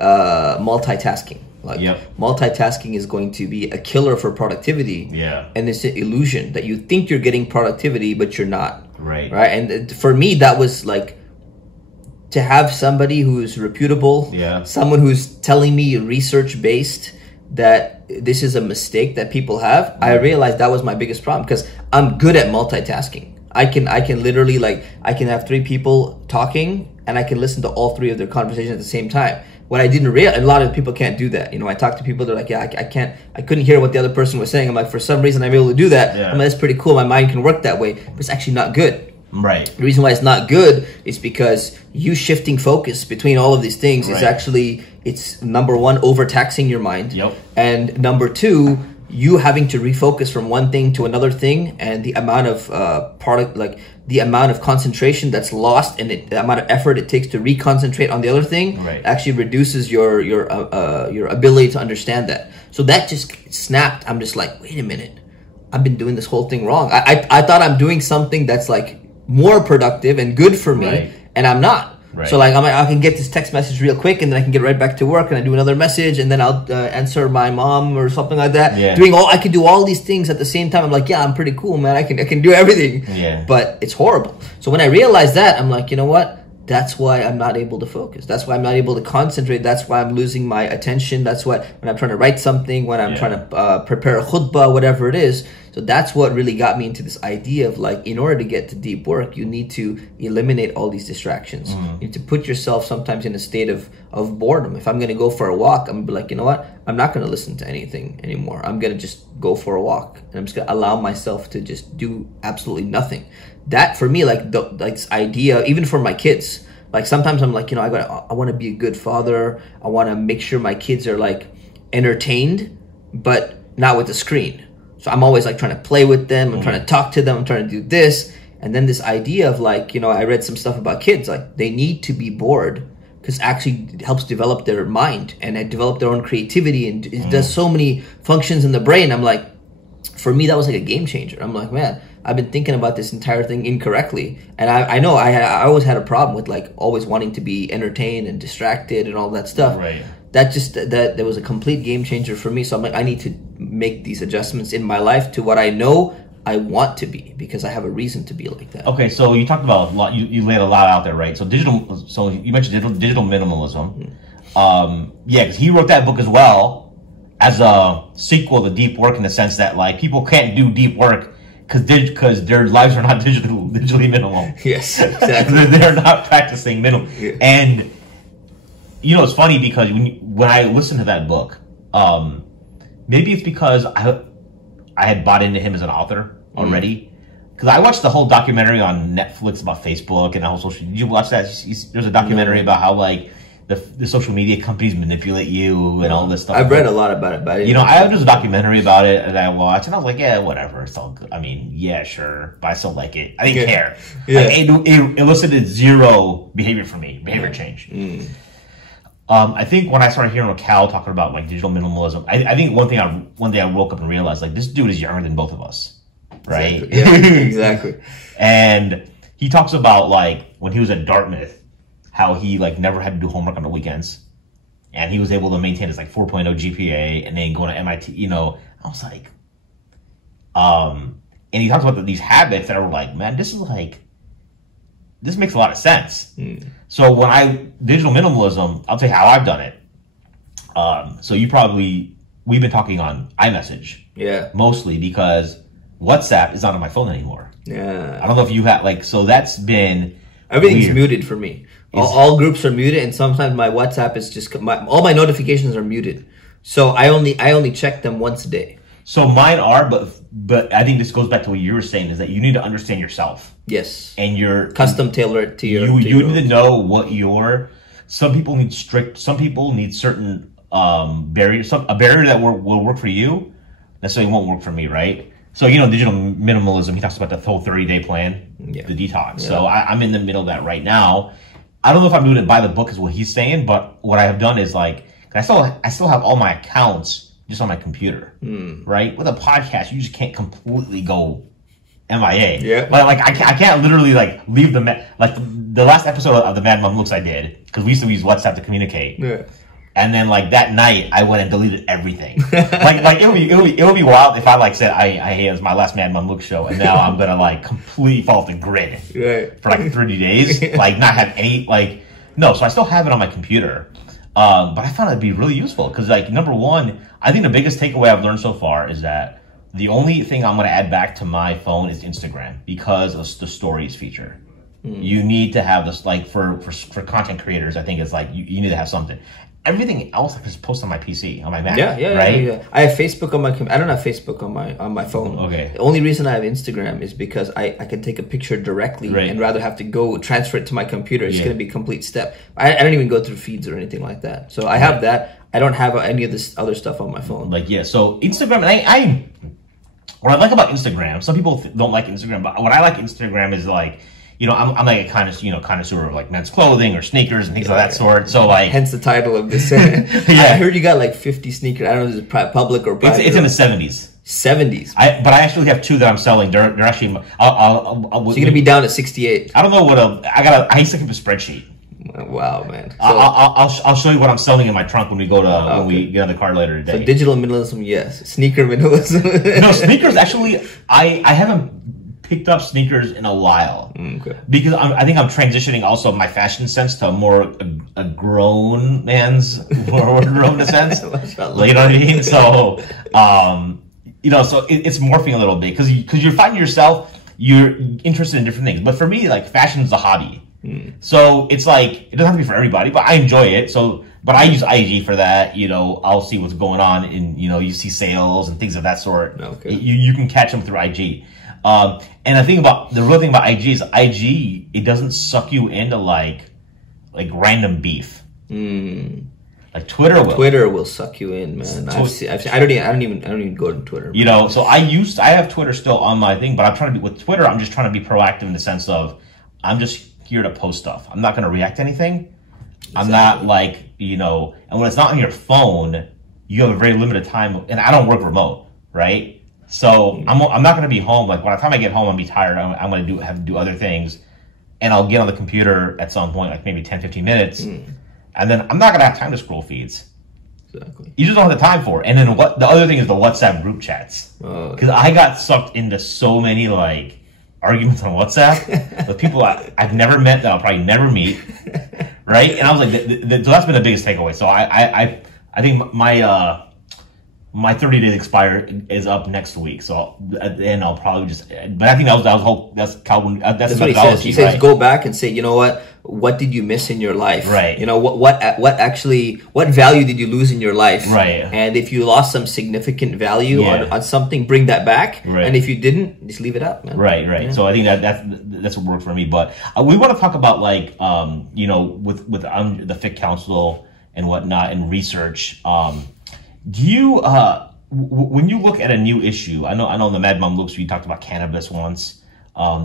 multitasking. Multitasking is going to be a killer for productivity. And it's an illusion that you think you're getting productivity, but you're not. Right. And for me, that was to have somebody who's reputable, someone who's telling me research based that this is a mistake that people have. I realized that was my biggest problem, because I'm good at multitasking. I can literally I can have 3 people talking and I can listen to all 3 of their conversations at the same time. What I didn't realize, a lot of people can't do that. I talk to people, they're like, yeah, I couldn't hear what the other person was saying. I'm like, for some reason I'm able to do that. I'm like, that's pretty cool. My mind can work that way, but it's actually not good. Right. The reason why it's not good is because you shifting focus between all of these things is actually, it's number one, overtaxing your mind. And number 2, you having to refocus from one thing to another thing, and the amount of the amount of concentration that's lost, and the amount of effort it takes to reconcentrate on the other thing actually reduces your ability to understand that. So that just snapped. I'm just like, wait a minute, I've been doing this whole thing wrong. I thought I'm doing something that's more productive and good for me, and I'm not. Right. So like I can get this text message real quick, and then I can get right back to work, and I do another message, and then I'll answer my mom or something like that. Yeah. I can do all these things at the same time. I'm like, yeah, I'm pretty cool, man. I can do everything. Yeah. But it's horrible. So when I realized that, I'm like, you know what? That's why I'm not able to focus. That's why I'm not able to concentrate. That's why I'm losing my attention. That's why when I'm trying to write something, when I'm trying to prepare a khutbah, whatever it is. So that's what really got me into this idea of like, in order to get to deep work, you need to eliminate all these distractions. You need to put yourself sometimes in a state of boredom. If I'm going to go for a walk, I'm going to be like, you know what? I'm not going to listen to anything anymore. I'm going to just go for a walk. And I'm just going to allow myself to just do absolutely nothing. That for me, like this idea, even for my kids, like sometimes I'm like, you know, I want to be a good father. I want to make sure my kids are like entertained, but not with the screen. So I'm always like trying to play with them. I'm trying to talk to them. I'm trying to do this. And then this idea of like, you know, I read some stuff about kids, like they need to be bored because actually it helps develop their mind and develop their own creativity. And it does so many functions in the brain. I'm like, for me, that was like a game changer. I'm like, man, I've been thinking about this entire thing incorrectly. And I know I always had a problem with like always wanting to be entertained and distracted and all that stuff. Right. That was a complete game changer for me. So I'm like, I need to make these adjustments in my life to what I know I want to be, because I have a reason to be like that. Okay, so you talked about a lot. You laid a lot out there, right? So So you mentioned digital minimalism. Yeah, because he wrote that book as well as a sequel to Deep Work, in the sense that like people can't do deep work because their lives are not digitally minimal. Yes, exactly. They're not practicing minimal. Yeah. And you know, it's funny because when I listened to that book, maybe it's because I had bought into him as an author already. Because I watched the whole documentary on Netflix about Facebook and how social. Did you watch that? There's a documentary about how like the social media companies manipulate you and all this stuff. I've read a lot about it, but you know, I there's a documentary about it that I watched, and I was like, yeah, whatever, it's all good. I mean, yeah, sure, but I still like it. I didn't care. Yeah. Like, it elicited zero behavior change. I think when I started hearing Cal talking about like digital minimalism, I think one day I woke up and realized like this dude is younger than both of us, right? Exactly. Yeah, exactly. And he talks about like when he was at Dartmouth, how he like never had to do homework on the weekends, and he was able to maintain his like 4.0 GPA, and then going to MIT. You know, I was like, and he talks about these habits that are like, man, this makes a lot of sense. So when digital minimalism, I'll tell you how I've done it. So we've been talking on iMessage. Yeah. Mostly because WhatsApp is not on my phone anymore. Yeah. I don't know if you have like, so that's been everything's weird. Muted for me. All groups are muted, and sometimes my WhatsApp is just all my notifications are muted. So I only check them once a day. So mine are, but I think this goes back to what you were saying, is that you need to understand yourself. Yes. And your custom tailor it to your. You need to know what some people need some people need certain barriers. A barrier that will work for you necessarily won't work for me, right? So, you know, digital minimalism, he talks about the whole 30-day plan, the detox. Yeah. So I'm in the middle of that right now. I don't know if I'm doing it by the book is what he's saying, but what I have done is like, I still have all my accounts just on my computer, right? With a podcast, you just can't completely go MIA. Yeah. Like I can't literally like leave the last episode of the Mad Mom Looks I did, because we used to use WhatsApp to communicate. Yeah. And then like that night, I went and deleted everything. like it would be wild if I like said, hey, it was my last Mad Mom Look show, and now I'm gonna like completely fall off the grid for like 30 days, like not have any no. So I still have it on my computer, but I found it'd be really useful because like number one, I think the biggest takeaway I've learned so far is that the only thing I'm gonna add back to my phone is Instagram because of the stories feature. You need to have this like for content creators. I think it's like you need to have something. Everything else I can just post on my PC, on my Mac. Yeah. I have Facebook on my computer. I don't have Facebook on my phone. Okay. The only reason I have Instagram is because I can take a picture directly and rather have to go transfer it to my computer. It's going to be a complete step. I don't even go through feeds or anything like that. So I have that. I don't have any of this other stuff on my phone. So Instagram, and what I like about Instagram, some people don't like Instagram, but what I like Instagram is like, you know, I'm like a connoisseur of like men's clothing or sneakers and things of that sort. So like, hence the title of this. I heard you got like 50 sneakers. I don't know if it's public or private. It's in the 70s. 70s. But I actually have two that I'm selling. They're actually. So you're gonna be down to 68. I don't know what I used to keep a spreadsheet. Wow, man. So, I'll show you what I'm selling in my trunk when we go to when we get on the car later today. So digital minimalism, yes. Sneaker minimalism. No, sneakers actually. I haven't picked up sneakers in a while because I think I'm transitioning also my fashion sense to more a grown man's wardrobe in a sense. You know what I mean? So you know, so it's morphing a little bit because you're finding yourself. You're interested in different things. But for me, like, fashion is a hobby. So it's like, it doesn't have to be for everybody, but I enjoy it. So, but I use IG for that. You know, I'll see what's going on and, you know, you see sales and things of that sort. Okay. You can catch them through IG. And the real thing about IG is IG, it doesn't suck you into like random beef. Like Twitter will. Twitter will suck you in, man. I've seen, I don't even go to Twitter. You know, so I have Twitter still on my thing, but I'm trying to be with Twitter. I'm just trying to be proactive in the sense of I'm just here to post stuff. I'm not going to react to anything. Exactly. I'm not like, you know, and when it's not on your phone, you have a very limited time. And I don't work remote, right? So I'm not going to be home. Like by the time I get home, I'll be tired. I'm going to have to do other things, and I'll get on the computer at some point, like maybe 10, 15 minutes. And then I'm not going to have time to scroll feeds. Exactly. You just don't have the time for it. And then the other thing is the WhatsApp group chats. Because I got sucked into so many like arguments on WhatsApp with people I've never met that I'll probably never meet. Right? And I was like, so that's been the biggest takeaway. So I think my 30 days is up next week. So then I'll probably just, but I think that's Calvin. That's what he says. He says, go back and say, you know what did you miss in your life? Right. You know, what value did you lose in your life? Right. And if you lost some significant value on something, bring that back. Right. And if you didn't, just leave it out, man. Right. Yeah. So I think that's what worked for me. But we want to talk about like, you know, with the Fiqh Council and whatnot and research. Do you, when you look at a new issue, I know in the Mad Mom Looks, we talked about cannabis once.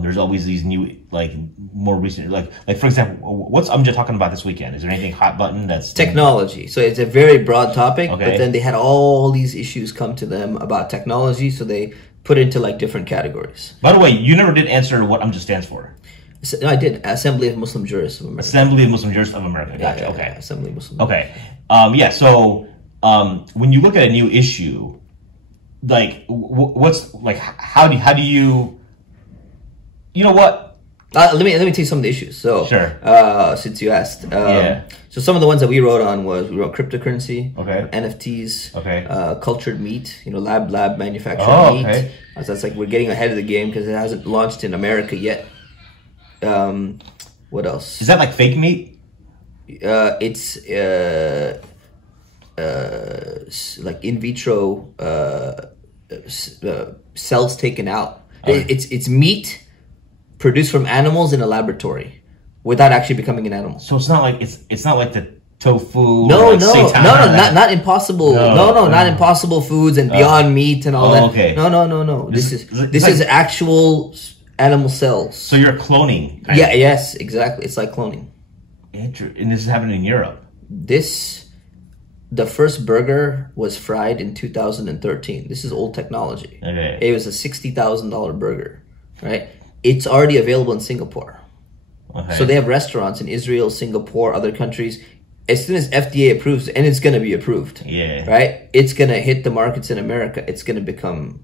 There's always these new, like more recent, like for example, what's Amjad talking about this weekend? Is there anything hot button that's technology? So it's a very broad topic, okay. But then they had all these issues come to them about technology, so they put it into like different categories. By the way, you never did answer what Amjad stands for. No, I did. Assembly of Muslim Jurists of America. Assembly of Muslim Jurists of America. Gotcha. Yeah, okay. Assembly of Muslim. Okay. So when you look at a new issue, like what's like how do you know what? Let me tell you some of the issues. So sure. Since you asked, so some of the ones that we wrote cryptocurrency, okay, NFTs, okay, cultured meat, you know, lab manufactured meat. Okay. So that's like we're getting ahead of the game because it hasn't launched in America yet. What else? Is that like fake meat? It's like in vitro cells taken out. Okay. It's meat produced from animals in a laboratory without actually becoming an animal. So it's not like the tofu. No, not impossible. No, not impossible foods and Beyond Meat and all that. Okay. No. This is actual animal cells. So you're cloning. Yes, exactly. It's like cloning. And this is happening in Europe. The first burger was fried in 2013. This is old technology. Okay. It was a $60,000 burger, right? It's already available in Singapore. Okay. So they have restaurants in Israel, Singapore, other countries. As soon as FDA approves, and it's going to be approved, right? It's going to hit the markets in America. It's going to become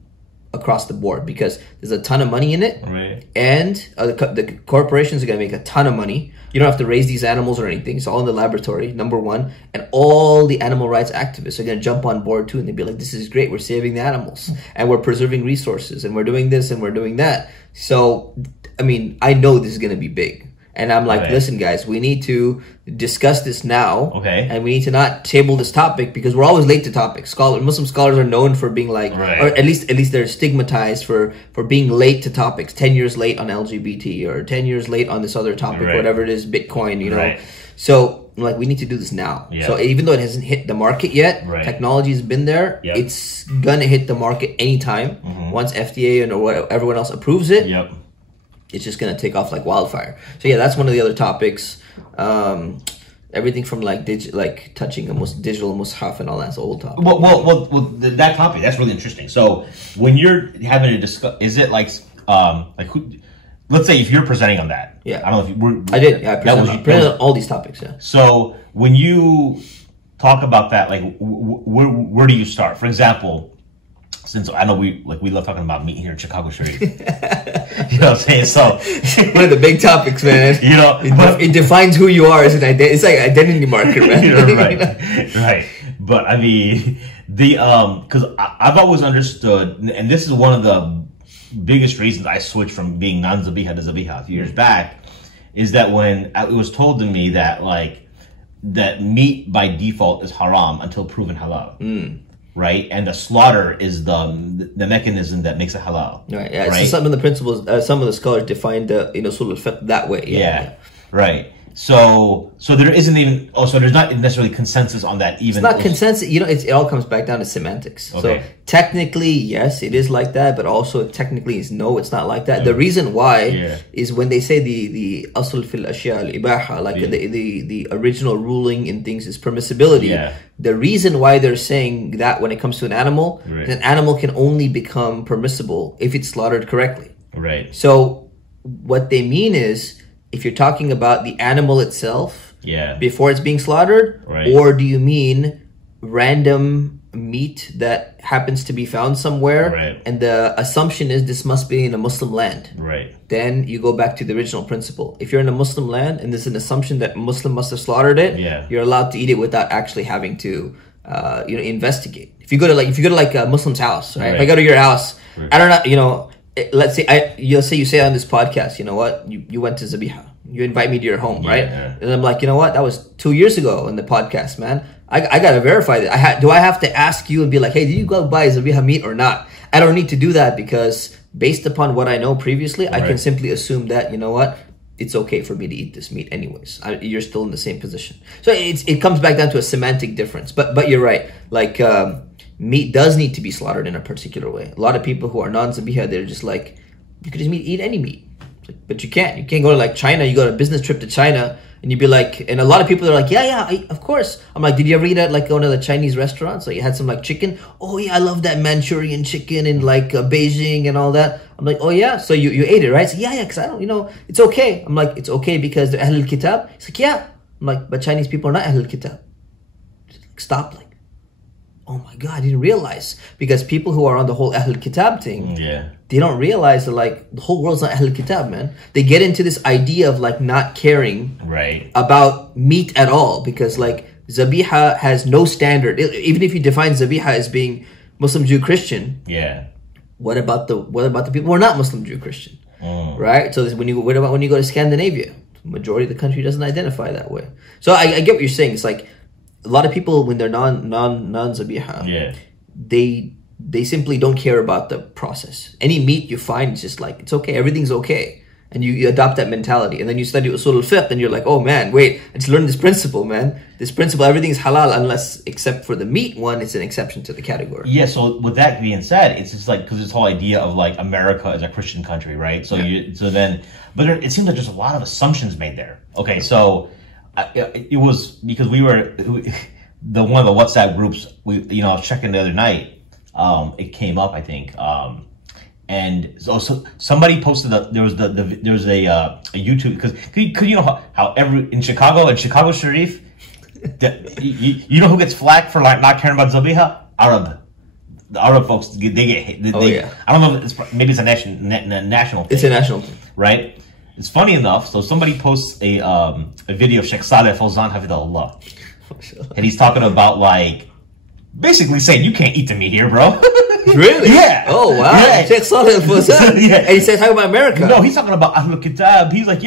across the board because there's a ton of money in it, right. And the corporations are going to make a ton of money. You don't have to raise these animals or anything. It's all in the laboratory, number one. And all the animal rights activists are going to jump on board too, and they'll be like, this is great. We're saving the animals, and we're preserving resources, and we're doing this, and we're doing that. So, I mean, I know this is going to be big. And I'm like, listen, guys, we need to discuss this now. Okay. And we need to not table this topic because we're always late to topics. Muslim scholars are known for being like, or at least they're stigmatized for being late to topics. 10 years late on LGBT or 10 years late on this other topic, whatever it is, Bitcoin, you know. Right. So I'm like, we need to do this now. Yeah. So even though it hasn't hit the market yet, technology has been there. Yep. It's going to hit the market anytime once FDA and everyone else approves it. Yep. It's just going to take off like wildfire. So yeah, that's one of the other topics. Everything from like touching a digital mushaf and all that's old topic. Well, that topic, that's really interesting. So when you're having a discuss, is it like who? let's say if you're presenting on that. Yeah. I don't know if you were. I did. Yeah, I presented on all these topics. Yeah. So when you talk about that, like, where do you start? For example, since I know we love talking about meat here in Chicago, Sharif. You know what I'm saying? So one of the big topics, man. You know, it defines who you are as an identity. It's like identity marker, man. You know, right. But I mean, because I've always understood, and this is one of the biggest reasons I switched from being non-Zabiha to Zabiha a few years back, is that when it was told to me that that meat by default is haram until proven halal. Right, and the slaughter is the mechanism that makes it halal. Right. Yeah. Right? So some of the principles, some of the scholars define the usul al-fiqh that way. Yeah. Right. So there isn't even. Oh, so there's not necessarily consensus on that. Even it's not consensus. You know, it all comes back down to semantics. Okay. So technically, yes, it is like that, but also technically, is no, it's not like that. The reason why is when they say the asl fil ashya al ibaha, like the original ruling in things is permissibility. Yeah. The reason why they're saying that when it comes to an animal can only become permissible if it's slaughtered correctly. Right. So what they mean is, if you're talking about the animal itself before it's being slaughtered, or do you mean random meat that happens to be found somewhere, and the assumption is this must be in a Muslim land, then you go back to the original principle. If you're in a Muslim land and there's an assumption that a Muslim must have slaughtered it, you're allowed to eat it without actually having to investigate. If you go to a Muslim's house, right? If I go to your house, I don't know, let's say you say on this podcast, you know what, you went to Zabiha, you invite me to your home, right? And I'm like, you know what, that was 2 years ago in the podcast, man. I gotta verify that. Do I have to ask you and be like, hey, did you go buy Zabiha meat or not? I don't need to do that, because based upon what I know previously, I can simply assume that, you know what, it's okay for me to eat this meat anyways. You're still in the same position. So it comes back down to a semantic difference. But you're right. Like, meat does need to be slaughtered in a particular way. A lot of people who are non-Zabiha, they're just like, you could just eat any meat. But you can't. You can't go to like China. You go on a business trip to China and you'd be like, and a lot of people are like, of course. I'm like, did you ever eat at like one of the Chinese restaurants? So you had some like chicken. Oh yeah, I love that Manchurian chicken in like Beijing and all that. I'm like, oh yeah. So you ate it, right? So yeah, because I don't, it's okay. I'm like, it's okay because they're Ahlul Kitab. He's like, yeah. I'm like, but Chinese people are not Ahlul Kitab. Stop, like, oh my God, I didn't realize. Because people who are on the whole Ahlul Kitab thing, they don't realize that like the whole world's not Ahlul Kitab, man. They get into this idea of like not caring about meat at all, because like Zabiha has no standard. Even if you define Zabiha as being Muslim, Jew, Christian, what about the people who are not Muslim, Jew, Christian? Right? So what about when you go to Scandinavia? The majority of the country doesn't identify that way. So I get what you're saying. It's like a lot of people, when they're non-Zabiha, they simply don't care about the process. Any meat you find is just like, it's okay, everything's okay. And you adopt that mentality. And then you study usul al-fiqh and you're like, oh man, wait, I just learned this principle, man. This principle, everything's halal unless, except for the meat one, it's an exception to the category. Yeah, so with that being said, it's just like, because this whole idea of like America is a Christian country, right? So but it seems like there's a lot of assumptions made there. Okay, so it was because one of the WhatsApp groups, I was checking the other night, it came up, I think, and so somebody posted that there was a YouTube, because you know how in Chicago Sharif, you know who gets flack for like not caring about Zabiha? The Arab folks, they get hit. I don't know if maybe it's a national thing. It's a national thing, right? It's funny enough. So somebody posts a video of Sheikh Saleh Fawzan Hafidahullah, and he's talking about like basically saying you can't eat the meat here, bro. Really? Yeah. Oh wow. Yeah. Sheikh Saleh Fawzan. And he said talking about America. No, he's talking about Ahlul Kitab. He's like,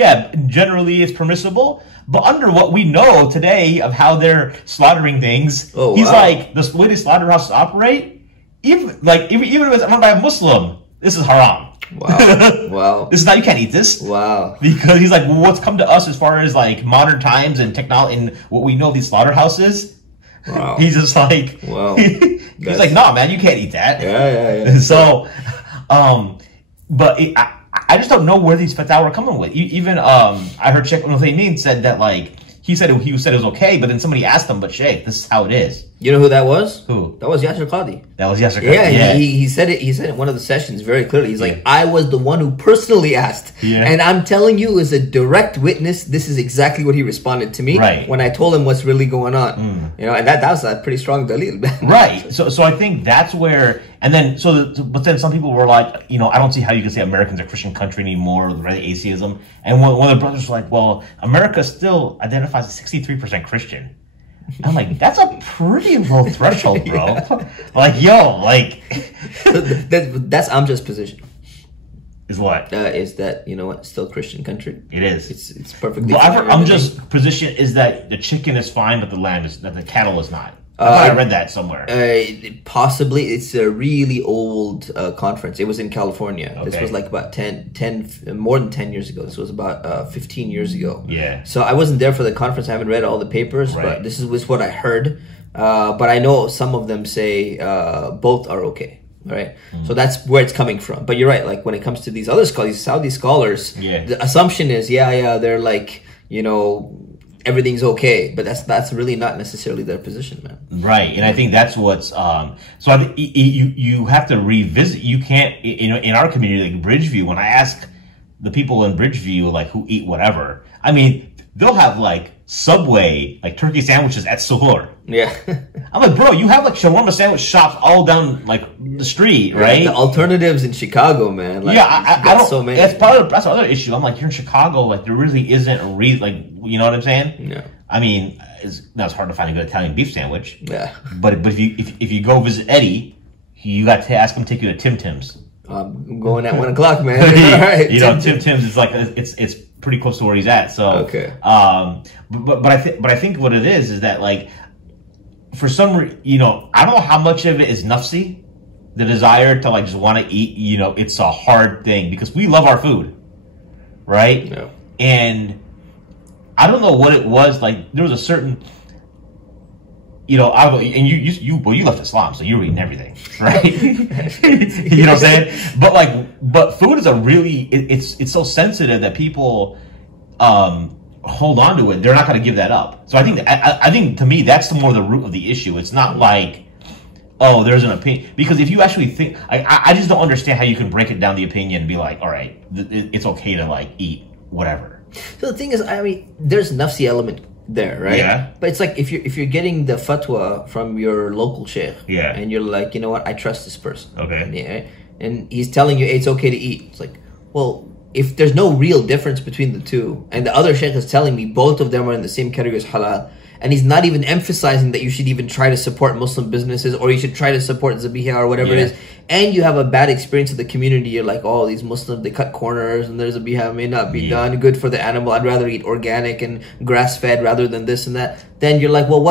generally it's permissible, but under what we know today of how they're slaughtering things, he's like, the way the slaughterhouses operate, even if it's run by a Muslim, this is haram. Wow. Wow. This is not, you can't eat this. Wow. Because he's like, well, what's come to us as far as like modern times and technology and what we know of these slaughterhouses. Wow. He's just like, wow. He's like, nah, man, you can't eat that. Yeah. So, but I just don't know where these fatwa are coming with. Even, I heard Sheikh Mustafa Umar said that like, he said it was okay, but then somebody asked him, but Sheikh, this is how it is. You know who that was? Who? That was Yasser Qadi. That was Yasser Qadi. Yeah, he said it. He said it in one of the sessions very clearly. He's like, I was the one who personally asked, and I'm telling you, as a direct witness, this is exactly what he responded to me when I told him what's really going on. You know, and that was a pretty strong dalil. Right. So I think that's where, and then but then some people were like, you know, I don't see how you can say America's a Christian country anymore, right? Atheism, and one of the brothers was like, well, America still identifies as 63% Christian. I'm like, that's a pretty low threshold, bro. Like, yo, like... that's Amjad's position. Is what? Is that, you know what, still Christian country. It is. It's perfectly fine. Amjad's position is that the chicken is fine, but the cattle is not. I read that somewhere. Possibly. It's a really old conference. It was in California. Okay. This was like about more than 10 years ago. This was about 15 years ago. Yeah. So I wasn't there for the conference. I haven't read all the papers, but this was what I heard. But I know some of them say both are okay. Right. So that's where it's coming from. But you're right. Like when it comes to these other scholars, these Saudi scholars, the assumption is, they're like, you know, everything's okay, but that's really not necessarily their position, man. Right, and I think that's what's so I think you have to revisit. You can't, you know, in our community, like Bridgeview. When I ask the people in Bridgeview, like who eat whatever, I mean, they'll have like Subway, like turkey sandwiches at Suhoor. Yeah, I'm like, bro, you have like shawarma sandwich shops all down like the street, right? The alternatives in Chicago, man. Like, I don't. So many. That's the other issue. I'm like, you're in Chicago, like there really isn't a reason, like, you know what I'm saying? Yeah. I mean, it's hard to find a good Italian beef sandwich. Yeah. But if you go visit Eddie, you got to ask him to take you to Tim Tim's. I'm going at 1 o'clock, man. All right. You know, Tim Tim's is like it's pretty close to where he's at. So okay. But I think what it is that like for some you know, I don't know how much of it is nafsi, the desire to like just want to eat. You know, it's a hard thing because we love our food, right? Yeah. And I don't know what it was. Like there was a certain, you know, and you left Islam, so you were eating everything, right? You know what I'm saying? But food is a really it's so sensitive that people hold on to it. They're not going to give that up. So I think to me that's more the root of the issue. It's not like, oh, there's an opinion, because if you actually think, I just don't understand how you can break it down the opinion and be like, all right, it's okay to like eat whatever. So the thing is, I mean, there's nafsi element there, right? Yeah. But it's like if you're getting the fatwa from your local sheikh, yeah, and you're like, you know what, I trust this person, okay, yeah, and he's telling you, hey, it's okay to eat. It's like, well, if there's no real difference between the two, and the other sheikh is telling me both of them are in the same category as halal, and he's not even emphasizing that you should even try to support Muslim businesses or you should try to support Zabiha or whatever it is, and you have a bad experience with the community, you're like, oh, these Muslims, they cut corners and there's Zabiha may not be done, good for the animal, I'd rather eat organic and grass-fed rather than this and that. Then you're like, well,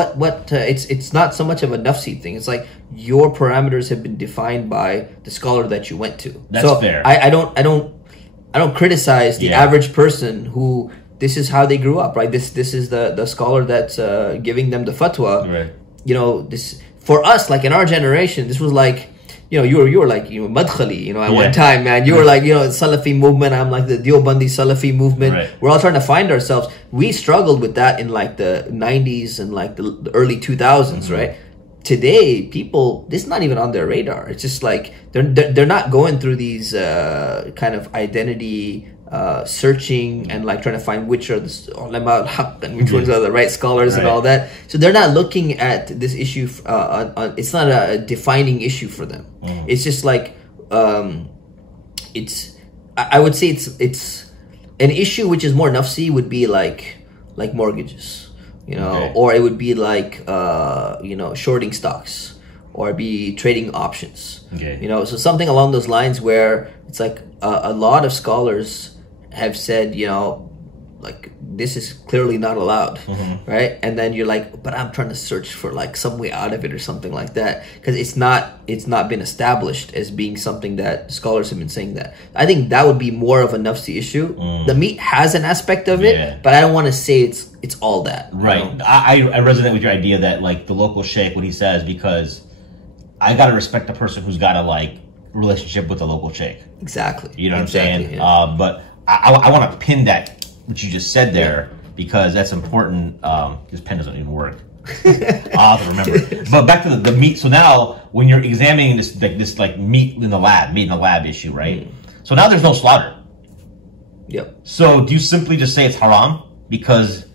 it's not so much of a nafsi thing. It's like your parameters have been defined by the scholar that you went to. That's fair. I don't criticize the average person who, this is how they grew up, right? This is the scholar that's giving them the fatwa. Right. You know, this for us, like in our generation, this was like, you know, you were like, you know, madkhali, you know, at one time, man. You were like, you know, Salafi movement. I'm like the Deobandi Salafi movement. Right. We're all trying to find ourselves. We struggled with that in like the 90s and like the early 2000s, right? Today, people, this is not even on their radar. It's just like they're not going through these kind of identity searching and like trying to find which are the ulama al-haq and which ones are the right scholars and all that. So they're not looking at this issue. It's not a defining issue for them. It's just like it's. I would say it's an issue which is more nafsi would be like mortgages. You know, or it would be like, you know, shorting stocks or be trading options, you know, so something along those lines where it's like a lot of scholars have said, you know, like this is clearly not allowed, right? And then you're like, but I'm trying to search for like some way out of it or something like that, because it's not been established as being something that scholars have been saying that. I think that would be more of a nafsi issue. The meat has an aspect of it, but I don't want to say it's all that. Right. You know? I resonate with your idea that like the local sheikh, what he says, because I got to respect the person who's got a like relationship with the local sheikh. Exactly. You know what I'm saying? Yeah. But I want to pin that, what you just said there, because that's important. This pen doesn't even work. I'll have to remember. But back to the meat. So now, when you're examining this meat in the lab issue, right? So now there's no slaughter. Yep. So do you simply just say it's haram because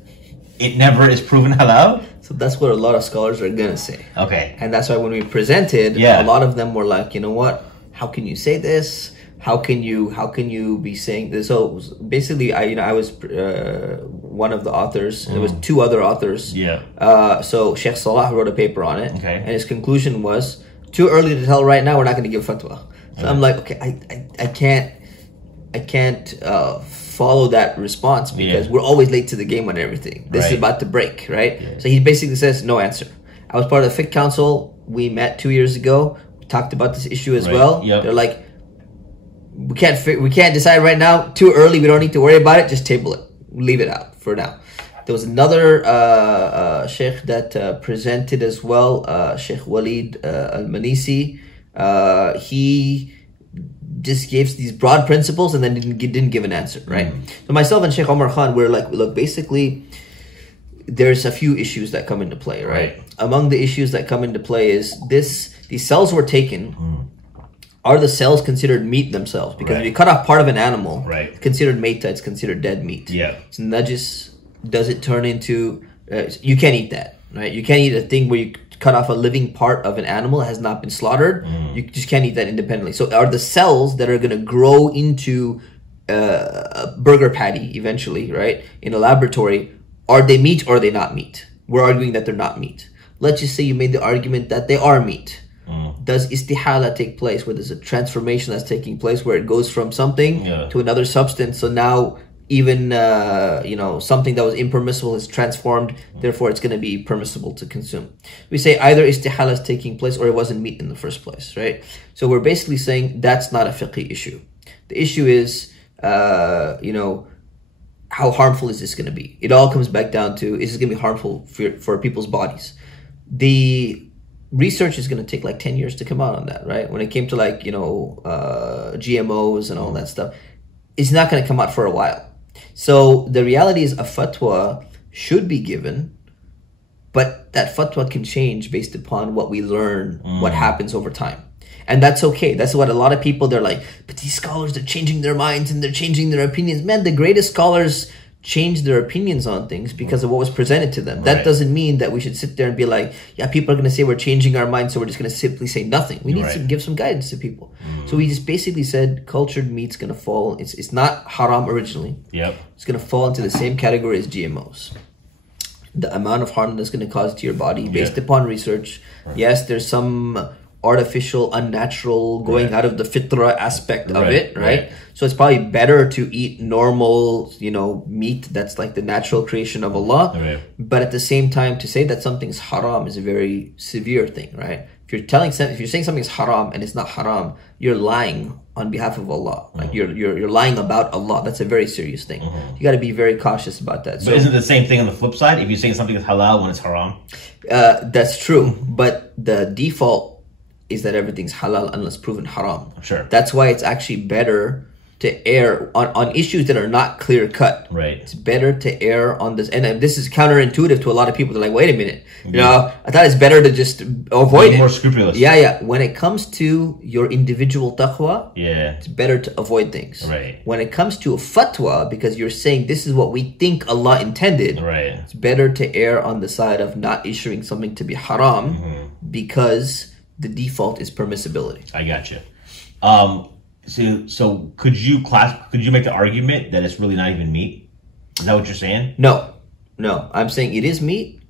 it never is proven halal? So that's what a lot of scholars are gonna say. Okay. And that's why when we presented, a lot of them were like, you know what? How can you say this? How can you be saying this? So basically, I was one of the authors. There was two other authors. Yeah. So Sheikh Salah wrote a paper on it. Okay. And his conclusion was, too early to tell right now, we're not going to give fatwa. So I'm like, okay, I can't follow that response because we're always late to the game on everything. This is about to break, right? Yeah. So he basically says, no answer. I was part of the Fiqh Council. We met 2 years ago. We talked about this issue as well. Yep. They're like, we can't decide right now. Too early. We don't need to worry about it. Just table it. Leave it out for now. There was another sheikh that presented as well, Sheikh Walid Al-Manisi. He just gave these broad principles and then didn't give an answer, right? So myself and Sheikh Omar Khan, we're like, look, basically, there's a few issues that come into play, right? Among the issues that come into play is these cells were taken. Are the cells considered meat themselves? Because if you cut off part of an animal, it's considered meita, it's considered dead meat. Yeah. So najis, does it turn into, you can't eat that, right? You can't eat a thing where you cut off a living part of an animal that has not been slaughtered. You just can't eat that independently. So are the cells that are going to grow into a burger patty eventually, right, in a laboratory, are they meat or are they not meat? We're arguing that they're not meat. Let's just say you made the argument that they are meat. Does istihala take place, where there's a transformation that's taking place, where it goes from something to another substance? So now even something that was impermissible is transformed, therefore it's going to be permissible to consume. We say either istihala is taking place or it wasn't meat in the first place, right? So we're basically saying that's not a fiqhi issue. The issue is how harmful is this going to be? It all comes back down to, is this going to be harmful for people's bodies? The research is going to take like 10 years to come out on that, right? When it came to GMOs and all that stuff, it's not going to come out for a while. So the reality is a fatwa should be given, but that fatwa can change based upon what we learn, what happens over time. And that's okay. That's what a lot of people, they're like, but these scholars, they're changing their minds and they're changing their opinions. Man, the greatest scholars change their opinions on things because of what was presented to them. That doesn't mean that we should sit there and be like, yeah, people are going to say we're changing our minds, so we're just going to simply say nothing. We need to give some guidance to people. So we just basically said cultured meat's going to fall. It's not haram originally. It's going to fall into the same category as GMOs. The amount of harm that's going to cause to your body based upon research. Yes, there's some artificial, unnatural, going out of the fitra aspect of it, right? So it's probably better to eat normal, meat that's like the natural creation of Allah. But at the same time, to say that something's haram is a very severe thing, right? If you're saying something's haram and it's not haram, you're lying on behalf of Allah. Like you're lying about Allah. That's a very serious thing. You got to be very cautious about that. But isn't it the same thing on the flip side? If you're saying something is halal when it's haram? That's true. But the default is that everything's halal unless proven haram. Sure. That's why it's actually better to err on issues that are not clear cut. It's better to err on this. And this is counterintuitive to a lot of people. They're like, wait a minute. I thought it's better to just avoid it. More scrupulous. Yeah. When it comes to your individual taqwa, it's better to avoid things. When it comes to a fatwa, because you're saying this is what we think Allah intended, it's better to err on the side of not issuing something to be haram because the default is permissibility. I got you. So could you make the argument that it's really not even meat? Is that what you're saying? No. I'm saying it is meat,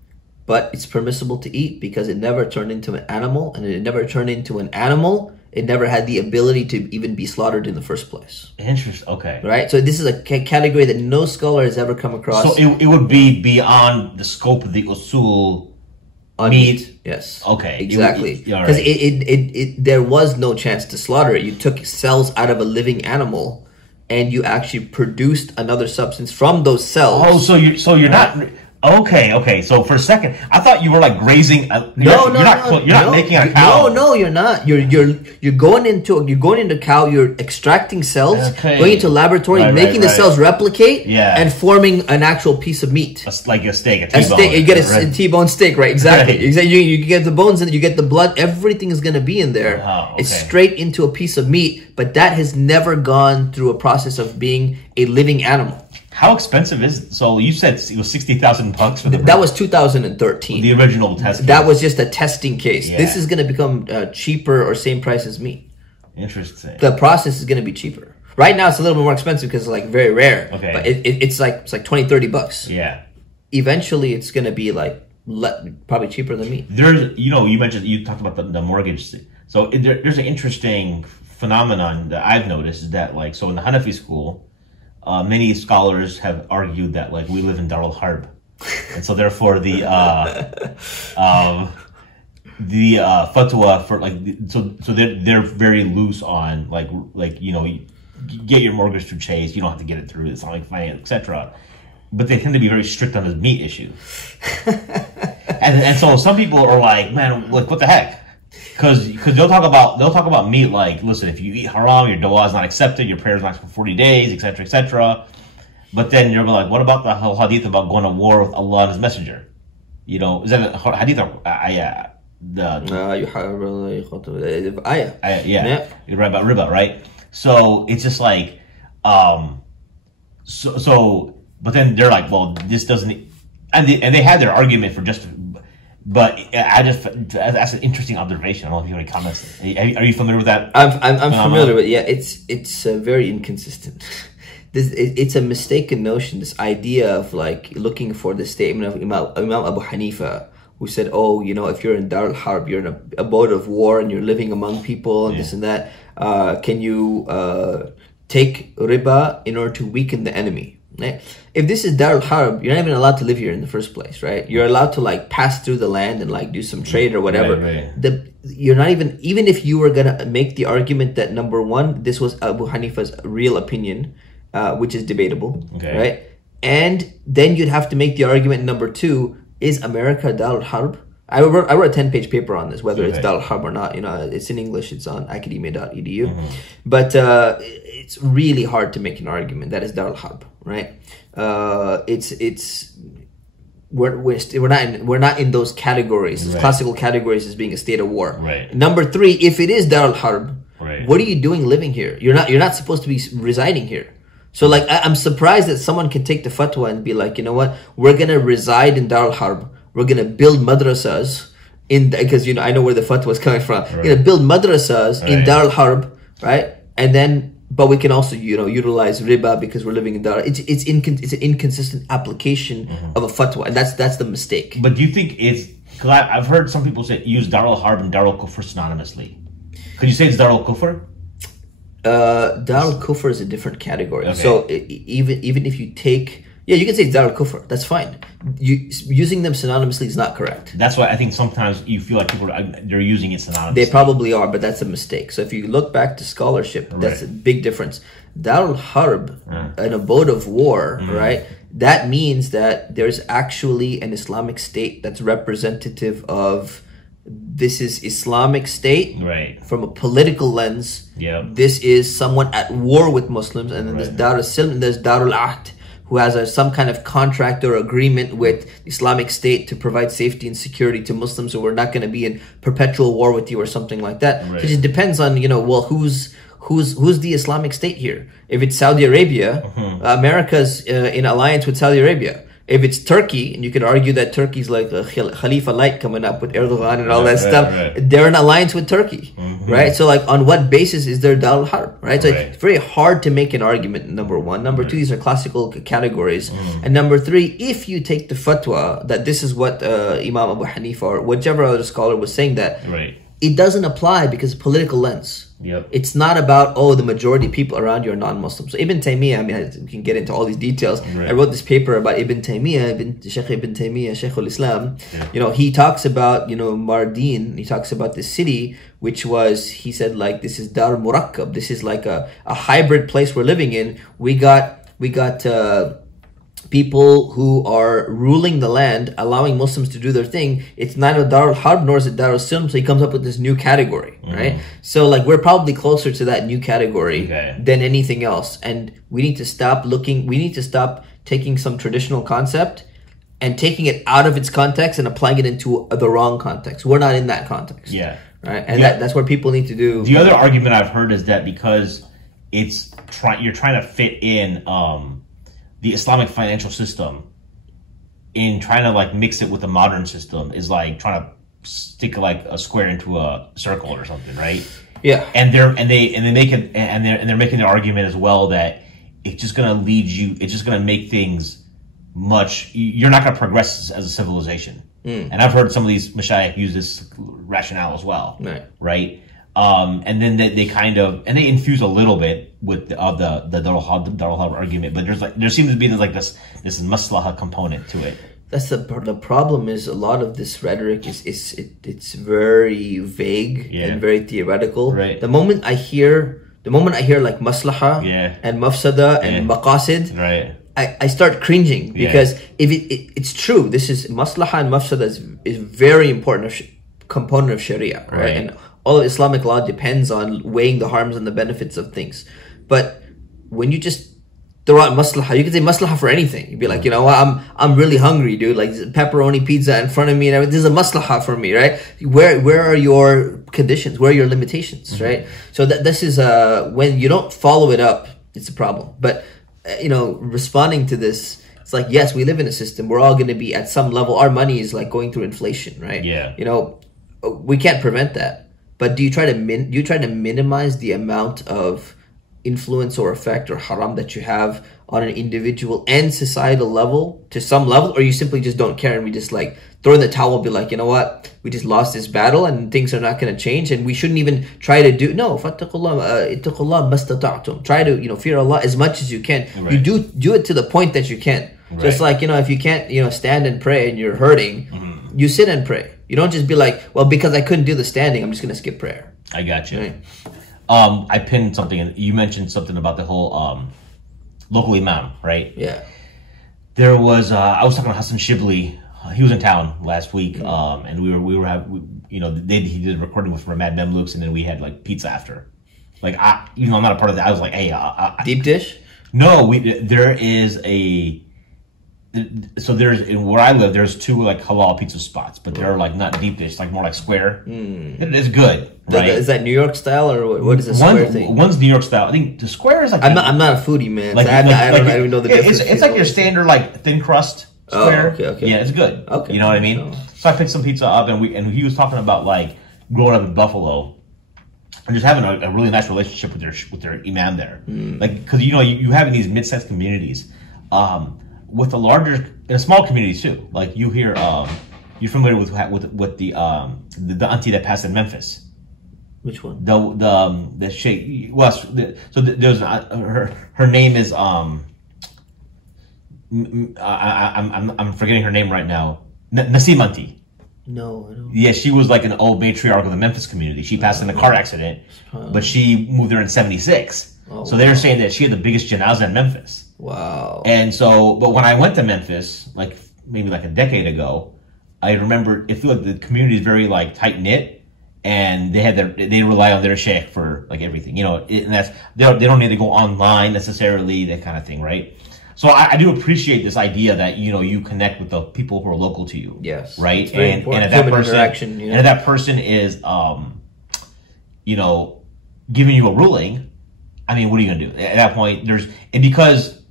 but it's permissible to eat because it never turned into an animal, and it never turned into an animal. It never had the ability to even be slaughtered in the first place. Interesting. Okay. Right. So this is a category that no scholar has ever come across. So it would be beyond the scope of the usul. On meat. Yes. Okay. Exactly. Because there was no chance to slaughter it. You took cells out of a living animal, and you actually produced another substance from those cells. Oh, so you're not. Okay. So for a second, I thought you were like grazing. You're not making a cow. No, you're not. You're going into cow. You're extracting cells, going into laboratory, making the cells replicate, and forming an actual piece of meat. Like a steak, a T-bone. You get a T-bone steak, right? Exactly. Exactly. You get the bones and you get the blood. Everything is going to be in there. Oh, okay. It's straight into a piece of meat, but that has never gone through a process of being a living animal. How expensive is it? So you said it was $60,000 for the... That was 2013. The original test case. That was just a testing case. Yeah. This is going to become cheaper or same price as meat. Interesting. The process is going to be cheaper. Right now it's a little bit more expensive because it's like very rare. Okay. But it's like $20-$30. Yeah. Eventually it's going to be like probably cheaper than meat. There's, you talked about the mortgage. So there's an interesting phenomenon that I've noticed is that like, so in the Hanafi school, many scholars have argued that like we live in Darul Harb, and so therefore the fatwa for like so they're very loose on like you get your mortgage through Chase, you don't have to get it through Islamic Finance, etc. But they tend to be very strict on the meat issue, and so some people are like, man, like what the heck? Because they'll talk about meat like, listen, if you eat haram, your dua is not accepted, your prayers not for 40 days, etc., etc. But then you're like, what about the whole hadith about going to war with Allah and His Messenger? Is that a hadith? Yeah, you're right about riba, right? So it's just like, but then they're like, well, this doesn't, and they had their argument for just. But that's an interesting observation. I don't know if you have any comments. Are you familiar with that? I'm familiar with it. Yeah, it's very inconsistent. It's a mistaken notion. This idea of like looking for the statement of Imam Abu Hanifa, who said, "Oh, if you're in Darul Harb, you're in a abode of war, and you're living among people, and this and that. Can you take riba in order to weaken the enemy?" Right? If this is Darul Harb, you're not even allowed to live here in the first place, right? You're allowed to like pass through the land and like do some trade or whatever. Right. You're not even if you were gonna make the argument that number one, this was Abu Hanifa's real opinion, which is debatable, right? And then you'd have to make the argument number two, is America Darul Harb? I wrote a 10-page paper on this, whether it's Darul Harb or not. It's in English. It's on academia.edu. But it's really hard to make an argument that is Darul Harb, right? We're not in those categories, classical categories as being a state of war. Right. Number three, if it is Darul Harb, what are you doing living here? You're not supposed to be residing here. So like I'm surprised that someone can take the fatwa and be like, you know what, we're gonna reside in Darul Harb. We're going to build madrasas because I know where the fatwa is coming from. We're going to build madrasas in Darul Harb, right? And then, but we can also, utilize riba because we're living in Darul. It's an inconsistent application of a fatwa, and that's the mistake. But do you think because I've heard some people use Darul Harb and Darul Kufr synonymously. Could you say it's Darul Kufr? Darul Kufr is a different category. Okay. So even if you take... Yeah, you can say it's Darul Kufr. That's fine. Using them synonymously is not correct. That's why I think sometimes you feel like they're using it synonymously. They probably are, but that's a mistake. So if you look back to scholarship, that's a big difference. Darul Harb, an abode of war, right? That means that there's actually an Islamic state that's representative of this is Islamic state from a political lens. Yeah. This is someone at war with Muslims, and then there's Darul Silm and there's Darul Ahd, who has some kind of contract or agreement with the Islamic State to provide safety and security to Muslims, so we're not going to be in perpetual war with you or something like that. So it just depends on, who's the Islamic State here. If it's Saudi Arabia, America's in alliance with Saudi Arabia. If it's Turkey, and you could argue that Turkey's like a Khalifa light coming up with Erdogan and all that stuff, they're in alliance with Turkey, right? So like on what basis is there Darul Harb, right? So it's very hard to make an argument, number one. Number two, these are classical categories. And number three, if you take the fatwa that this is what Imam Abu Hanifa or whichever other scholar was saying that, it doesn't apply because of political lens. It's not about, the majority of people around you are non-Muslims. So Ibn Taymiyyah, we can get into all these details. I wrote this paper about Ibn Taymiyyah, Shaykh Ibn Taymiyyah, Shaykh al-Islam. He talks about, Mardin, he talks about the city, which was, he said, like, this is Dar Murakkab. This is like a hybrid place we're living in. We got people who are ruling the land, allowing Muslims to do their thing, it's neither Darul Harb nor is it Darul Silm, so he comes up with this new category, right? So like we're probably closer to that new category than anything else. And we need to stop taking some traditional concept and taking it out of its context and applying it into the wrong context. We're not in that context. Yeah. Right? And that's what people need to do. The other argument I've heard is that because you're trying to fit in the Islamic financial system in trying to like mix it with the modern system is like trying to stick like a square into a circle or something, right? Yeah. And they're making the argument as well that it's just gonna make things you're not gonna progress as a civilization. And I've heard some of these mashayikh use this rationale as well. Right? And then they infuse a little bit with the Darul Harb argument, but there seems to be this maslaha component to it. That's the problem. Is a lot of this rhetoric it's very vague and very theoretical. Right. The moment I hear like maslaha and mafsada and maqasid, right, I start cringing because if it's true, this is maslaha and mafsada is very important component of Sharia, right? And all of Islamic law depends on weighing the harms and the benefits of things. But when you just throw out maslaha, you can say maslaha for anything. You'd be like, you know what, I'm really hungry, dude. Like pepperoni pizza in front of me and everything. This is a maslaha for me, right? Where are your conditions? Where are your limitations, right? So this is when you don't follow it up, it's a problem. But responding to this, it's like, yes, we live in a system. We're all going to be at some level. Our money is like going through inflation, right? Yeah. We can't prevent that. But do you try to minimize the amount of influence or effect or haram that you have on an individual and societal level to some level, or you simply just don't care and we just like throw in the towel, be like, you know what, we just lost this battle and things are not going to change and we shouldn't even try to do fattaqullah mastata'tum. Try to fear Allah as much as you can. Right. You do it to the point that you can. Right. Just like if you can't stand and pray and you're hurting, you sit and pray. You don't just be like, well, because I couldn't do the standing, I'm just going to skip prayer. I got you. Right. I pinned something, and you mentioned something about the whole local imam, right? Yeah. There was I was talking to Hassan Shibli. He was in town last week, and he did a recording with Ramad Memluks, and then we had like pizza after. Like, I'm not a part of that. I was like, hey, deep dish? No, there is a. So where I live, there's two like halal pizza spots, but they're like not deep dish, like more like square. It's good, right? Is that New York style or what is the square thing? One's New York style. I think the square is like. I'm not a foodie, man. Like, so I don't even know the difference. It's like your standard like thin crust square. Oh, okay. Yeah, it's good. Okay. You know what I mean? So I picked some pizza up, and he was talking about like growing up in Buffalo. And just having a really nice relationship with their imam there, like because you have in these mid-sized communities. With in small communities too, like you hear, you're familiar with the auntie that passed in Memphis. Which one? The Shaykh. There's her name is I'm forgetting her name right now. Nasim auntie. No, I don't. Yeah, she was like an old matriarch of the Memphis community. She passed in a car accident, but she moved there in '76. So they were saying that she had the biggest janazah in Memphis. Wow. And so, but when I went to Memphis, like maybe like a decade ago, I remember it felt like the community is very like tight knit, and they rely on their sheikh for like everything, and that's they don't need to go online necessarily, that kind of thing, right? So I do appreciate this idea that you connect with the people who are local to you. Yes. Right. And if that person is giving you a ruling, I mean, what are you going to do at that point? Because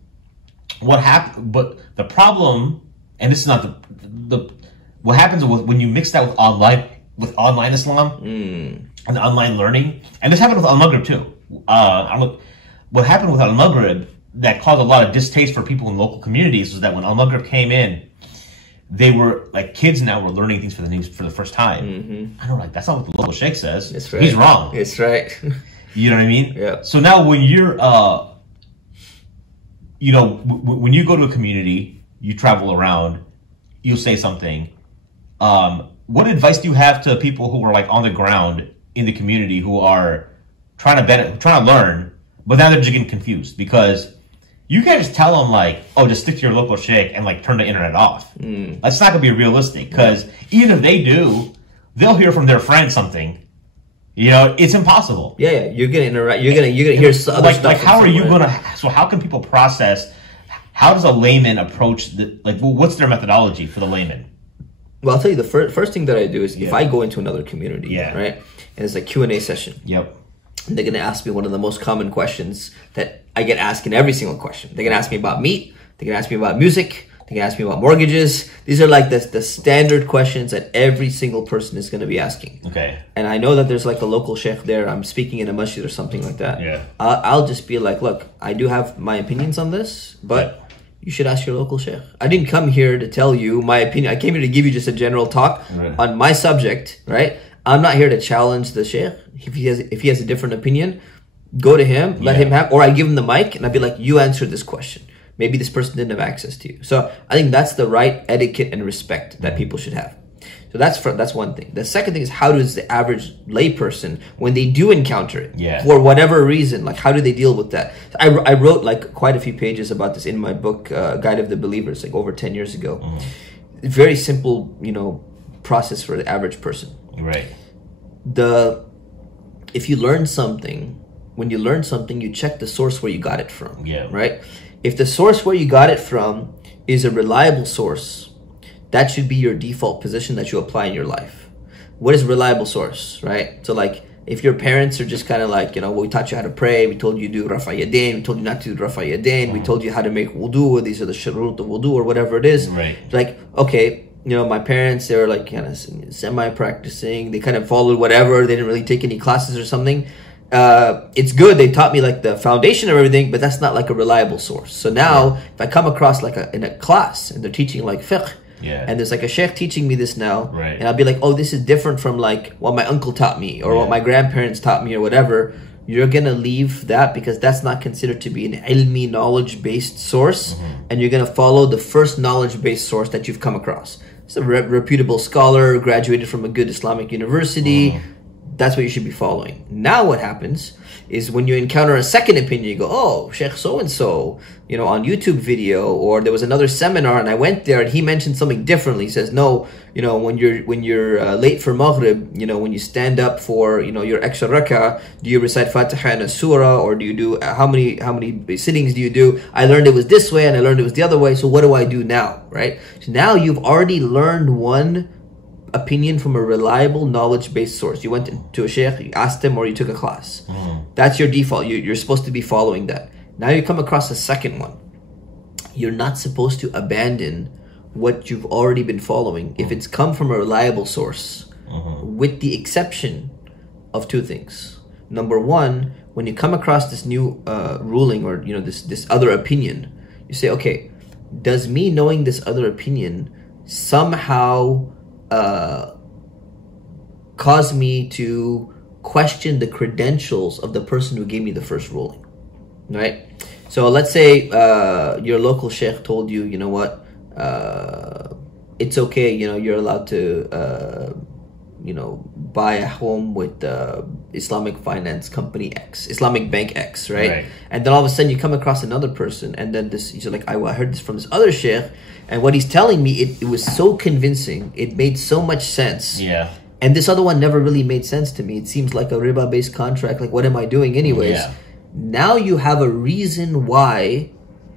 what happened, but the problem, and this is not what happens when you mix that with online Islam and online learning, and this happened with Al-Maghrib too. What happened with Al-Maghrib that caused a lot of distaste for people in local communities was that when Al-Maghrib came in, they were like kids now were learning things for the first time. I don't like that's not what the local sheikh says. That's right. He's wrong. It's right. You know what I mean? Yeah. So now when you're, when you go to a community, you travel around, you'll say something. What advice do you have to people who are like on the ground in the community who are trying to learn, but now they're just getting confused because you can't just tell them like, oh, just stick to your local sheikh and like turn the internet off. That's not gonna be realistic, because even if they do, they'll hear from their friend something. You know, it's impossible. Yeah, you're gonna interact. You're gonna hear other stuff. Like, how are you gonna? So how can people process? How does a layman approach the like? What's their methodology for the layman? Well, I'll tell you, the first thing that I do is if I go into another community, right, and it's a Q&A session. Yep. And they're going to ask me one of the most common questions that I get asked in every single question. They're going to ask me about meat. They're going to ask me about music. They're going to ask me about mortgages. These are like the standard questions that every single person is going to be asking. Okay. And I know that there's like a local sheikh there. I'm speaking in a masjid or something like that. Yeah. I'll just be like, look, I do have my opinions on this, but you should ask your local sheikh. I didn't come here to tell you my opinion. I came here to give you just a general talk on my subject, right? I'm not here to challenge the sheikh. If he has a different opinion, go to him, let him have, or I give him the mic and I'd be like, you answer this question. Maybe this person didn't have access to you. So I think that's the right etiquette and respect that people should have. So that's one thing. The second thing is, how does the average layperson, when they do encounter it, for whatever reason, like how do they deal with that? I wrote like quite a few pages about this in my book, Guide of the Believers, like over 10 years ago. Very simple, process for the average person. Right. If you learn something, when you learn something, you check the source where you got it from. Yeah. Right? If the source where you got it from is a reliable source, that should be your default position that you apply in your life. What is a reliable source, right? So like, if your parents are just kind of like, well, we taught you how to pray, we told you to do rafa yadain, we told you not to do rafa yadain, we told you how to make wudu, these are the shurut of wudu or whatever it is. Right. Like, okay, my parents, they were like kind of semi-practicing, they kind of followed whatever, they didn't really take any classes or something. It's good, they taught me like the foundation of everything, but that's not like a reliable source. So now, if I come across like in a class and they're teaching like fiqh, and there's like a sheikh teaching me this now, and I'll be like, oh, this is different from like what my uncle taught me or what my grandparents taught me or whatever, you're gonna leave that because that's not considered to be an ilmi, knowledge-based source, and you're gonna follow the first knowledge-based source that you've come across. It's a reputable scholar, graduated from a good Islamic university. That's what you should be following. Now what happens is when you encounter a second opinion, you go, oh, Sheikh so-and-so, on YouTube video, or there was another seminar and I went there and he mentioned something differently. He says, no, when you're late for Maghrib, when you stand up for, your extra rak'ah, do you recite Fatiha and a surah, or do you do, how many sittings do you do? I learned it was this way and I learned it was the other way, so what do I do now, right? So now you've already learned one opinion from a reliable knowledge-based source. You went to a sheikh, you asked him, or you took a class. That's your default. You're supposed to be following that. Now you come across a second one. You're not supposed to abandon what you've already been following if it's come from a reliable source, with the exception of two things. Number one, when you come across this new ruling or this other opinion, you say, okay, does me knowing this other opinion somehow cause me to question the credentials of the person who gave me the first ruling, right? So let's say your local sheikh told you, it's okay, you're allowed to buy a home with Islamic finance company X, Islamic bank X, right? And then all of a sudden you come across another person, and then you're like, I heard this from this other sheikh, and what he's telling me, it was so convincing, it made so much sense. Yeah. And this other one never really made sense to me. It seems like a riba-based contract. Like, what am I doing anyways? Yeah. Now you have a reason why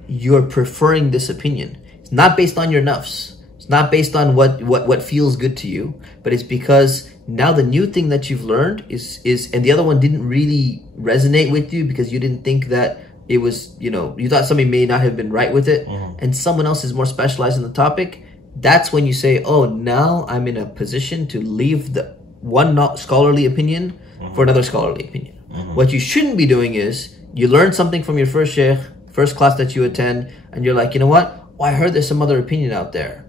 you're preferring this opinion. It's not based on your nafs. It's not based on what feels good to you, but it's because now the new thing that you've learned is and the other one didn't really resonate with you because you didn't think that it was, you thought somebody may not have been right with it, and someone else is more specialized in the topic. That's when you say, oh, now I'm in a position to leave the one not scholarly opinion for another scholarly opinion. What you shouldn't be doing is, you learn something from your first sheikh, first class that you attend, and you're like, you know what? Oh, I heard there's some other opinion out there.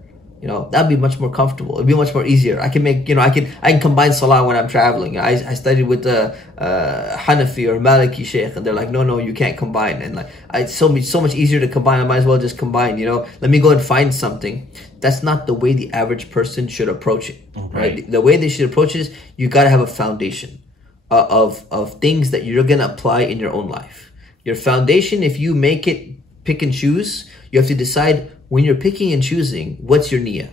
That'd be much more comfortable. It'd be much more easier. I can make, I can combine salah when I'm traveling. I studied with the Hanafi or Maliki sheikh, and they're like, no, you can't combine. And like, it's so much easier to combine. I might as well just combine. Let me go and find something. That's not the way the average person should approach it. Right? The way they should approach it is, you got to have a foundation of things that you're gonna apply in your own life. Your foundation, if you make it pick and choose, you have to decide when you're picking and choosing, what's your niyyah?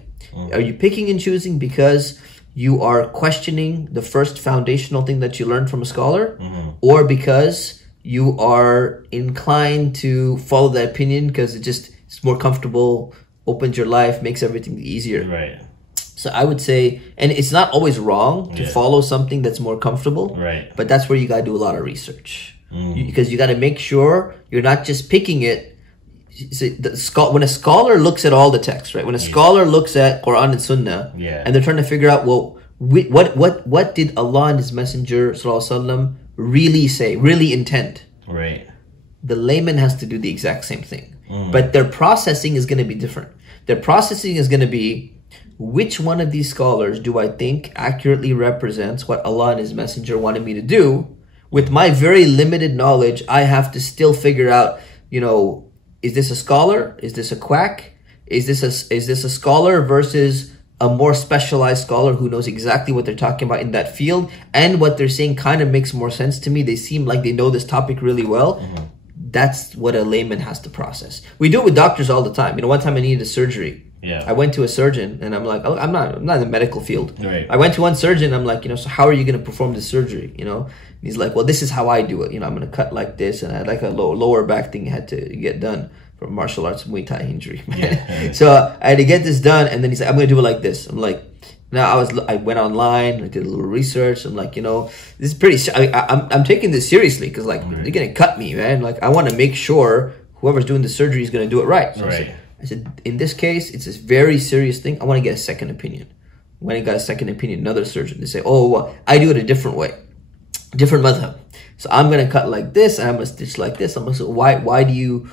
Are you picking and choosing because you are questioning the first foundational thing that you learned from a scholar, or because you are inclined to follow that opinion because it's more comfortable, opens your life, makes everything easier? Right. So I would say, and it's not always wrong to follow something that's more comfortable, right? But that's where you got to do a lot of research, because you got to make sure you're not just picking it. When a scholar looks at all the texts, right? When a scholar looks at Quran and Sunnah, and they're trying to figure out, well, what did Allah and His Messenger ﷺ really say, really intend? Right. The layman has to do the exact same thing, but their processing is going to be different. Their processing is going to be, which one of these scholars do I think accurately represents what Allah and His Messenger wanted me to do? With my very limited knowledge, I have to still figure out, is this a scholar? Is this a quack? Is this a scholar versus a more specialized scholar who knows exactly what they're talking about in that field, and what they're saying kind of makes more sense to me. They seem like they know this topic really well. That's what a layman has to process. We do it with doctors all the time. One time I needed a surgery. Yeah. I went to a surgeon and I'm like, oh, I'm not in the medical field. Right. I went to one surgeon. I'm like, so how are you going to perform this surgery? And he's like, well, this is how I do it. I'm going to cut like this, and I had like a lower back thing had to get done from martial arts Muay Thai injury. So I had to get this done, and then he's like, I'm going to do it like this. I'm like, now I went online, I did a little research. I'm like, this is pretty. I'm taking this seriously because they're going to cut me, man. Like, I want to make sure whoever's doing the surgery is going to do it right. So I said, in this case, it's a very serious thing. I want to get a second opinion. When I got a second opinion, another surgeon, they say, oh, well, I do it a different way, different madhab. So I'm going to cut like this, and I'm going to stitch like this. I'm going to say, why do you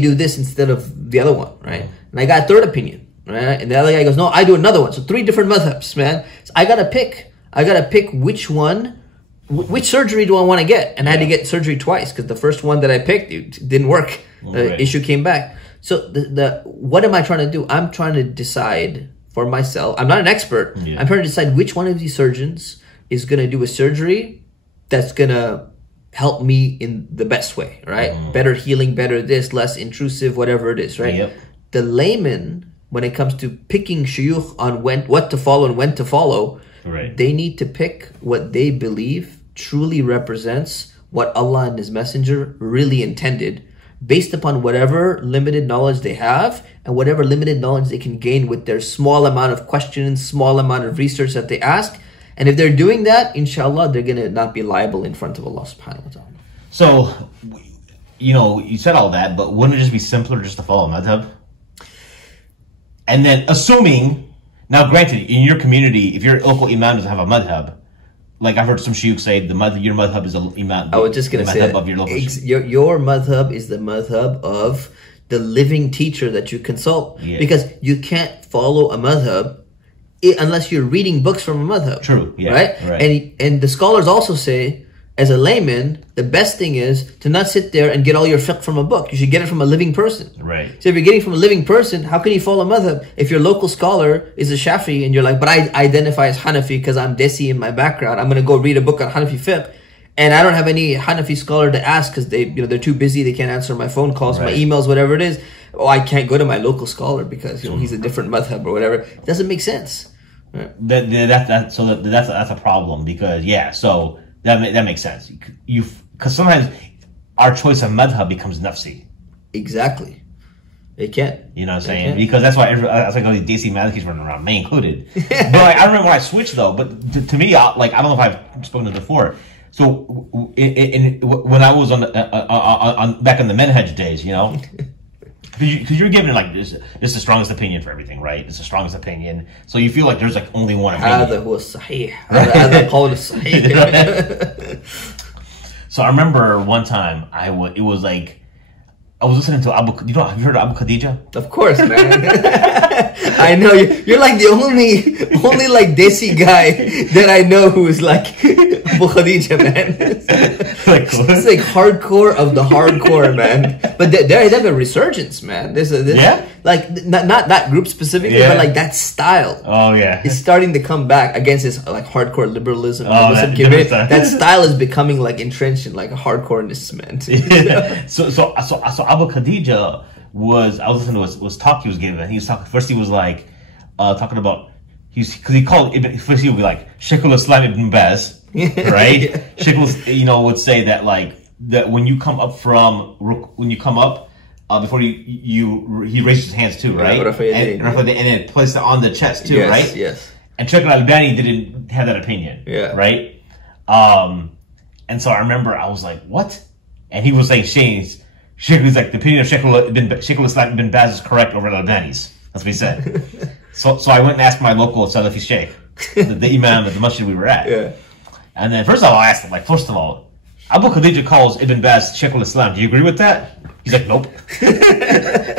do this instead of the other one, right? And I got a third opinion, right? And the other guy goes, no, I do another one. So 3 different madhabs, man. So I got to pick which one, which surgery do I want to get? And I had to get surgery twice because the first one that I picked, it didn't work. The issue came back. So what am I trying to do? I'm trying to decide for myself. I'm not an expert. I'm trying to decide which one of these surgeons is going to do a surgery that's going to help me in the best way, right? Better healing, better this, less intrusive, whatever it is, right? The layman, when it comes to picking shuyukh on what to follow and when to follow, they need to pick what they believe truly represents what Allah and His Messenger really intended, based upon whatever limited knowledge they have and whatever limited knowledge they can gain with their small amount of questions, small amount of research that they ask. And if they're doing that, inshallah, they're going to not be liable in front of Allah subhanahu wa ta'ala. So, you said all that, but wouldn't it just be simpler just to follow madhab? And then assuming, now granted, in your community, if your local imam doesn't have a madhab, like I've heard some shuyukh say, your madhab is the imam. I was just going to say of your local your madhab is the madhab of the living teacher that you consult. Because you can't follow a madhab unless you're reading books from a madhab. True. Yeah. Right? And the scholars also say, as a layman, the best thing is to not sit there and get all your fiqh from a book. You should get it from a living person. Right. So if you're getting from a living person, how can you follow madhab? If your local scholar is a Shafi and you're like, but I identify as Hanafi because I'm Desi in my background, I'm going to go read a book on Hanafi fiqh, and I don't have any Hanafi scholar to ask because they're too busy, they can't answer my phone calls, my emails, whatever it is. Oh, I can't go to my local scholar because he's a different madhab or whatever. It doesn't make sense. Right. That's a problem because so that makes sense. Because sometimes our choice of madhab becomes nafsi. Exactly. It can. You know what I'm saying? Because that's why all these Desi Malikis running around, me included. But I remember when I switched though. But to me, I don't know if I've spoken to this before. So when I was on back in the Menhaj days, because you're given this is the strongest opinion for everything, right? It's the strongest opinion. So you feel like there's only one opinion. هذا هو الصحيح. هذا القول الصحيح. So I remember one time I was listening to Abu. Have you heard of Abu Khadija? Of course, man. I know you're like the only like Desi guy that I know who is like Abu Khadija, man. It's like hardcore of the hardcore, man. But they have a resurgence, man. There's like not that group specifically, but like that style. Oh yeah, it's starting to come back against this like hardcore liberalism. That style is becoming like entrenched in like a hardcoreness, man. So Abu Khadija was listening to was talk he was giving. He was talking first. He was like talking about because he called first he would be like Shaykh Islam Ibn Baz, right? Shaykh would say that like that when you come up before he raises his hands too, right? And then placed it on the chest too, right? Yes. And Shaykh Al-Albani didn't have that opinion, right? And so I remember I was like, what? And he was saying Shaykh was like, the opinion of Shaykh Islam Ibn Baz is correct over Al-Albani's. That's what he said. So I went and asked my local Salafi Sheikh, the imam at the masjid we were at. Yeah. And then first of all, I asked him, like, first of all, Abu Khadija calls Ibn Baz Shaykh al-Islam. Do you agree with that? He's like, nope.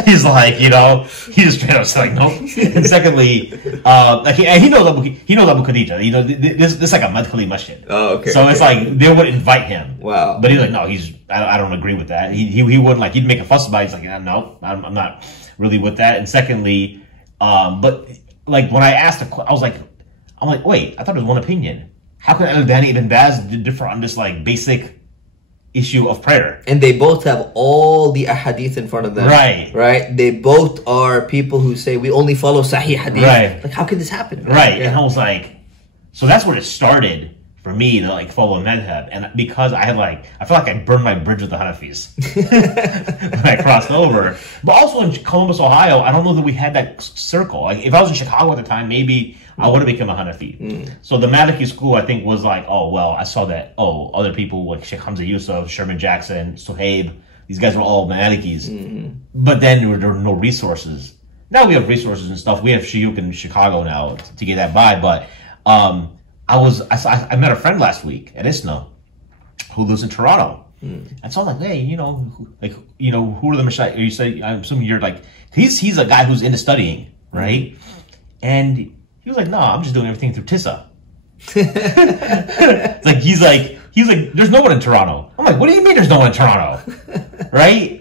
He's like, he just straight up said like, nope. And secondly, like he knows Abu Khadija. This is like a Madkhali masjid. Oh, okay. So it's like they would invite him. Wow. But he's like, no, I don't agree with that. He wouldn't like, he'd make a fuss about it. He's like, yeah, no, I'm not really with that. And secondly, but like when I asked, I'm like, wait, I thought it was one opinion. How could Al-Albani Ibn Baz differ on this like basic issue of prayer? And they both have all the ahadith in front of them. Right? They both are people who say we only follow Sahih hadith. Right. Like, how could this happen? Right. Yeah. And I was like, so that's where it started for me to like follow madhab. And because I felt like I burned my bridge with the Hanafis when I crossed over. But also in Columbus, Ohio, I don't know that we had that circle. Like if I was in Chicago at the time, maybe I would have become a Hanafi. So the Maliki school, I think, was like, oh, well, I saw that, other people like Sheikh Hamza Yusuf, Sherman Jackson, Suhaib, these guys were all Malikis. But then there were no resources. Now we have resources and stuff. We have Shiyuk in Chicago now to get that by. But I met a friend last week at ISNA who lives in Toronto. And so I'm like, hey, who are the Mashayikh? You say, I'm assuming you're like, he's a guy who's into studying, right? And he was like, no, I'm just doing everything through TISA. He's like, there's no one in Toronto. I'm like, what do you mean there's no one in Toronto? Right?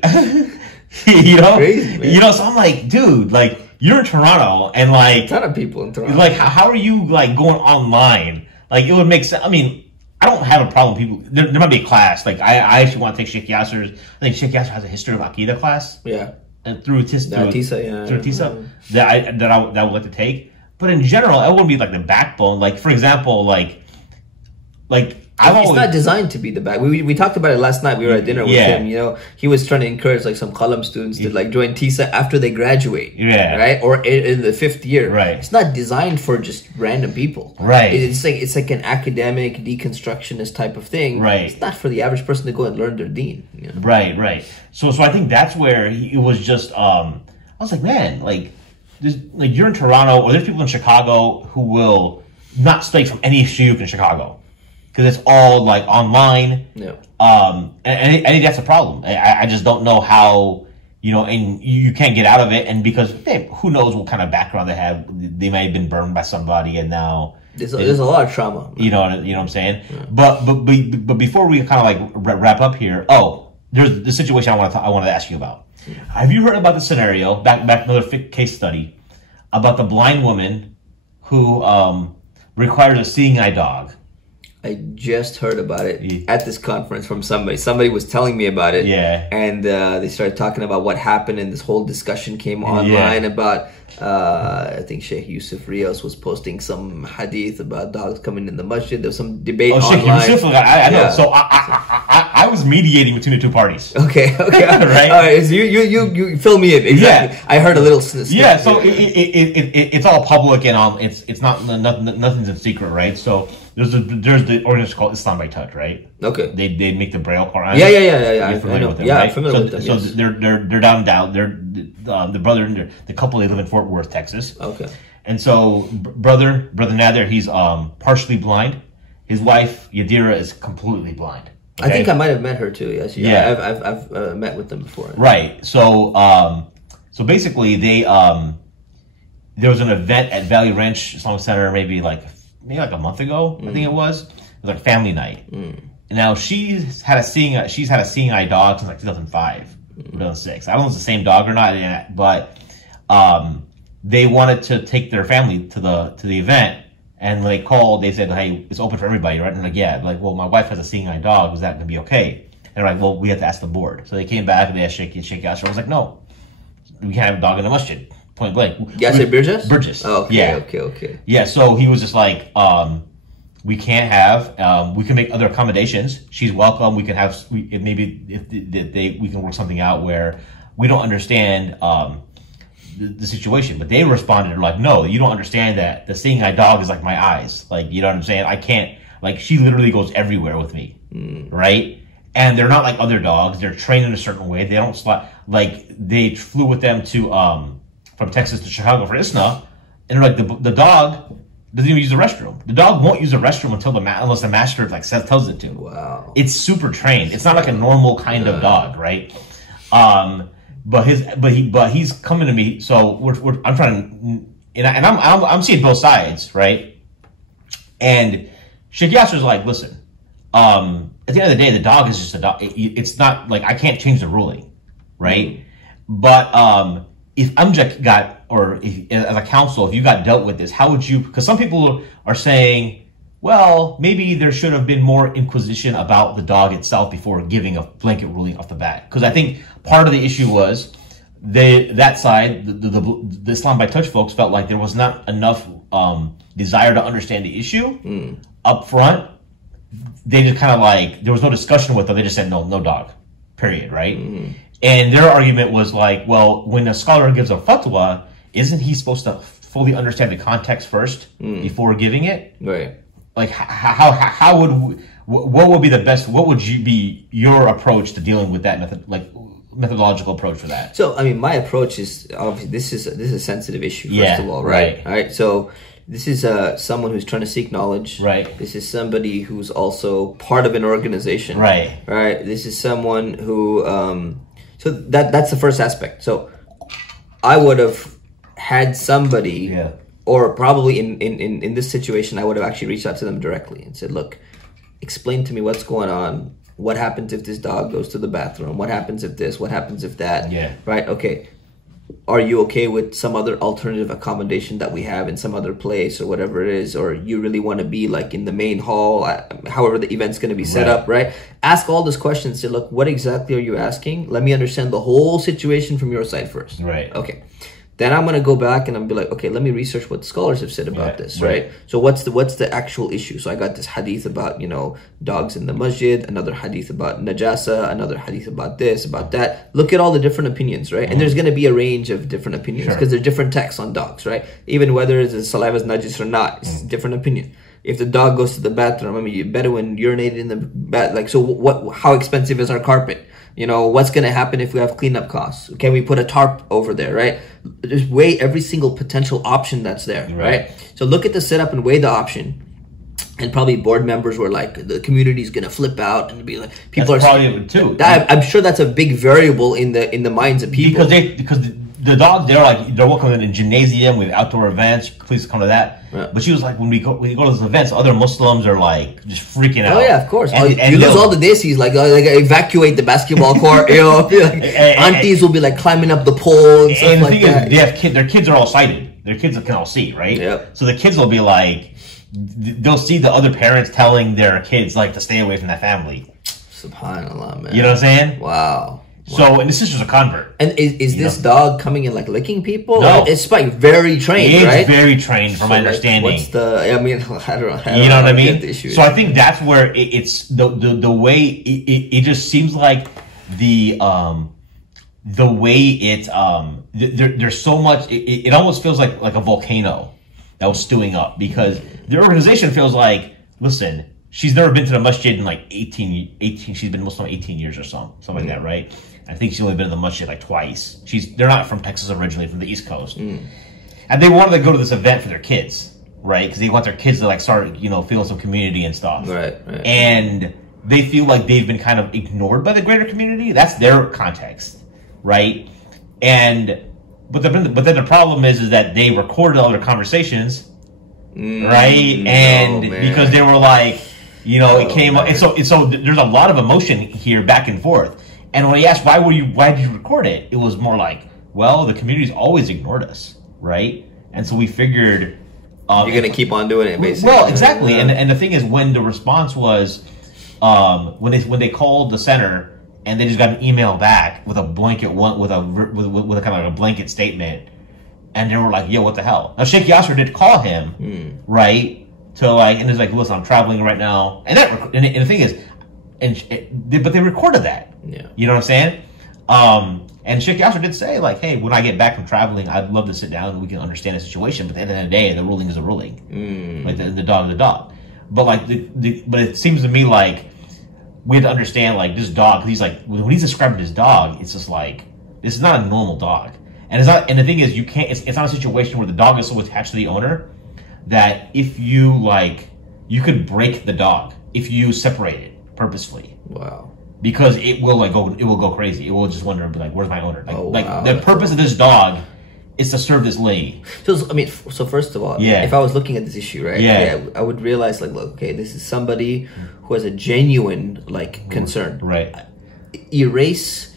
Crazy, man. So I'm like, dude, like, you're in Toronto and like a ton of people in Toronto. Like, how are you like going online? Like, it would make sense. I mean, I don't have a problem with people. There might be a class. Like, I actually want to take Sheikh Yasser's. I think Sheikh Yasser has a history of Aqidah class. Yeah. And through TISA, that I would like to take. But in general, it wouldn't be like the backbone. Like, for example, like it's not designed to be the back. We talked about it last night. We were at dinner with him. He was trying to encourage like some Qalam students to like join TISA after they graduate. Yeah. Right? Or in the 5th year. Right. It's not designed for just random people. Right. It's like an academic deconstructionist type of thing. Right. It's not for the average person to go and learn their deen. Right. So I think that's where it was just I was like, man, like you're in Toronto, or there's people in Chicago who will not study from any shuyukh in Chicago because it's all like online. Yeah. And I think that's a problem. I just don't know how, and you can't get out of it. And because who knows what kind of background they have? They might have been burned by somebody, and now there's a lot of trauma. You know what I'm saying? Yeah. But before we kind of like wrap up here, there's the situation I wanted to ask you about. Have you heard about the scenario, back another case study, about the blind woman who requires a seeing eye dog? I just heard about it at this conference from somebody. Somebody was telling me about it. Yeah. And they started talking about what happened, and this whole discussion came online about, I think Sheikh Yusuf Rios was posting some hadith about dogs coming in the masjid. There was some debate online. Sheikh Yusuf, I know. So I was mediating between the two parties. Okay. Right? All right, so you fill me in. Exactly. Yeah. I heard a little snippet. Yeah, so it's all public, and it's not nothing's in secret, right? So there's the organization called Islam by Touch, right? Okay. They make the Braille Quran. Yeah. I'm familiar with them, yeah, right? I'm familiar with them. So yes. they're down. They're the brother and the couple. They live in Fort Worth, Texas. Okay. And so brother Nader, he's partially blind. His wife Yadira is completely blind. Okay? I think I might have met her too. Yes. Yeah. I've met with them before. Right. So basically they there was an event at Valley Ranch Islamic Center maybe like a month ago. I think it was like family night. Now she's had a seeing eye dog since like 2005, 2006. I don't know if it's the same dog or not, but they wanted to take their family to the event, and when they called, they said, "Hey, it's open for everybody, right?" And I'm like, "Yeah." Like, well, my wife has a seeing eye dog. Is that gonna be okay? And they're like, "Well, we have to ask the board." So they came back and they asked Shaykh Yasser. I was like, "No, we can't have a dog in the masjid." Point blank. Yasser Burgess? Burgess. Oh, okay, yeah. okay. Yeah, so he was just like, we can't have, we can make other accommodations. She's welcome. We can have, we can work something out where we don't understand the situation. But they responded like, no, you don't understand that the seeing eye dog is like my eyes. Like, you know what I'm saying? I can't, like, she literally goes everywhere with me, right? And they're not like other dogs. They're trained in a certain way. They don't slide, like, they flew with them to, from Texas to Chicago for ISNA, and like the dog doesn't even use the restroom. The dog won't use the restroom unless the master like tells it to. Wow, it's super trained. It's not like a normal kind of dog, right? But he's coming to me. So I'm trying to, and I'm seeing both sides, right? And Shaykh Yasser's like, listen, at the end of the day, the dog is just a dog. It's not like I can't change the ruling, right? But if Amjad got, or if, as a counsel, if you got dealt with this, how would you, because some people are saying, well, maybe there should have been more inquisition about the dog itself before giving a blanket ruling off the bat. Because I think part of the issue was that side, the Islam by Touch folks felt like there was not enough desire to understand the issue up front. They just kind of like, there was no discussion with them. They just said, no dog, period, right? And their argument was like, well, when a scholar gives a fatwa, isn't he supposed to fully understand the context first before giving it? Right. Like, how would, what would be the best, what would be your approach to dealing with that methodological approach for that? So, I mean, my approach is, obviously, this is a sensitive issue, first of all, right? All right. So, this is someone who's trying to seek knowledge. Right. This is somebody who's also part of an organization. Right. Right. This is someone who, so that's the first aspect. So I would have had somebody, or probably in this situation, I would have actually reached out to them directly and said, look, explain to me what's going on. What happens if this dog goes to the bathroom? What happens if this? What happens if that? Yeah. Right. Okay. Are you okay with some other alternative accommodation that we have in some other place or whatever it is? Or you really want to be like in the main hall, however the event's going to be set up, right? Ask all those questions. Say, look, what exactly are you asking? Let me understand the whole situation from your side first. Right. Okay. Then I'm going to go back and I'm be like, okay, let me research what the scholars have said about this, right? So what's the actual issue? So I got this hadith about, dogs in the masjid, another hadith about najasa, another hadith about this, about that. Look at all the different opinions, right? And there's going to be a range of different opinions because there's different texts on dogs, right? Even whether the saliva is najis or not, it's a different opinion. If the dog goes to the bathroom, I mean, Bedouin urinated in the bath, like, so how expensive is our carpet? What's going to happen if we have cleanup costs? Can we put a tarp over there, right? Just weigh every single potential option that's there, right? So look at the setup and weigh the option. And probably board members were like, the community's going to flip out and be like, people that's probably too. I'm sure that's a big variable in the minds of people. Because the dogs, they're welcome in a gymnasium with outdoor events. Please come to that. Right. But she was like, when you go to those events, other Muslims are like just freaking out. Oh yeah, of course. And you lose all the desis, like evacuate the basketball court. Aunties will be like climbing up the pole and stuff like that. They have kids. Their kids are all sighted. Their kids can all see, right? Yep. So the kids will be like, they'll see the other parents telling their kids like to stay away from that family. Subhanallah, man. You know what I'm saying? Wow. So, and the sister's a convert. And is this dog coming and like licking people? No. It's like very trained, right? It's very trained from my understanding. What's I don't know. You know what I mean? So I think that's where it's the way it just seems like the way there's so much, it almost feels like a volcano that was stewing up because the organization feels like, listen, she's never been to the masjid in like 18 she's been Muslim 18 years or something like that, right? I think she's only been to the masjid like twice. They're not from Texas originally, from the East Coast. And they wanted to go to this event for their kids, right? Because they want their kids to like start, feeling some community and stuff. Right. And they feel like they've been kind of ignored by the greater community. That's their context, right? And But then the problem is that they recorded all their conversations, right? And because they were like, you know, it came up, and so there's a lot of emotion here, back and forth. And when he asked why did you record it, it was more like, well, the community's always ignored us, right? And so we figured you're gonna keep on doing it, basically. Well, exactly. And the thing is, when the response was, when they called the center. And they just got an email back with a blanket with a kind of like a blanket statement, and they were like, "Yo, what the hell?" Now Sheikh Yasser did call him, right? To like, and he's like, "Listen, I'm traveling right now," and the thing is, but they recorded that. Yeah, you know what I'm saying? And Sheikh Yasser did say like, "Hey, when I get back from traveling, I'd love to sit down and we can understand the situation." But at the end of the day, the ruling is a ruling. Like the dog is a dog. But like but it seems to me like we have to understand, like, this dog, he's like, when he's describing his dog, it's just like, this is not a normal dog. And it's not, and the thing is, you can't, it's not a situation where the dog is so attached to the owner that if you, like, you could break the dog if you separate it purposefully. Wow. Because it will, like, it will go crazy. It will just wonder, be like, where's my owner? Like, wow, the purpose of this dog is to serve this lady. So, I mean, so first of all, if I was looking at this issue, right, I would realize, like, look, okay, this is somebody who has a genuine, like, concern. Right. Erase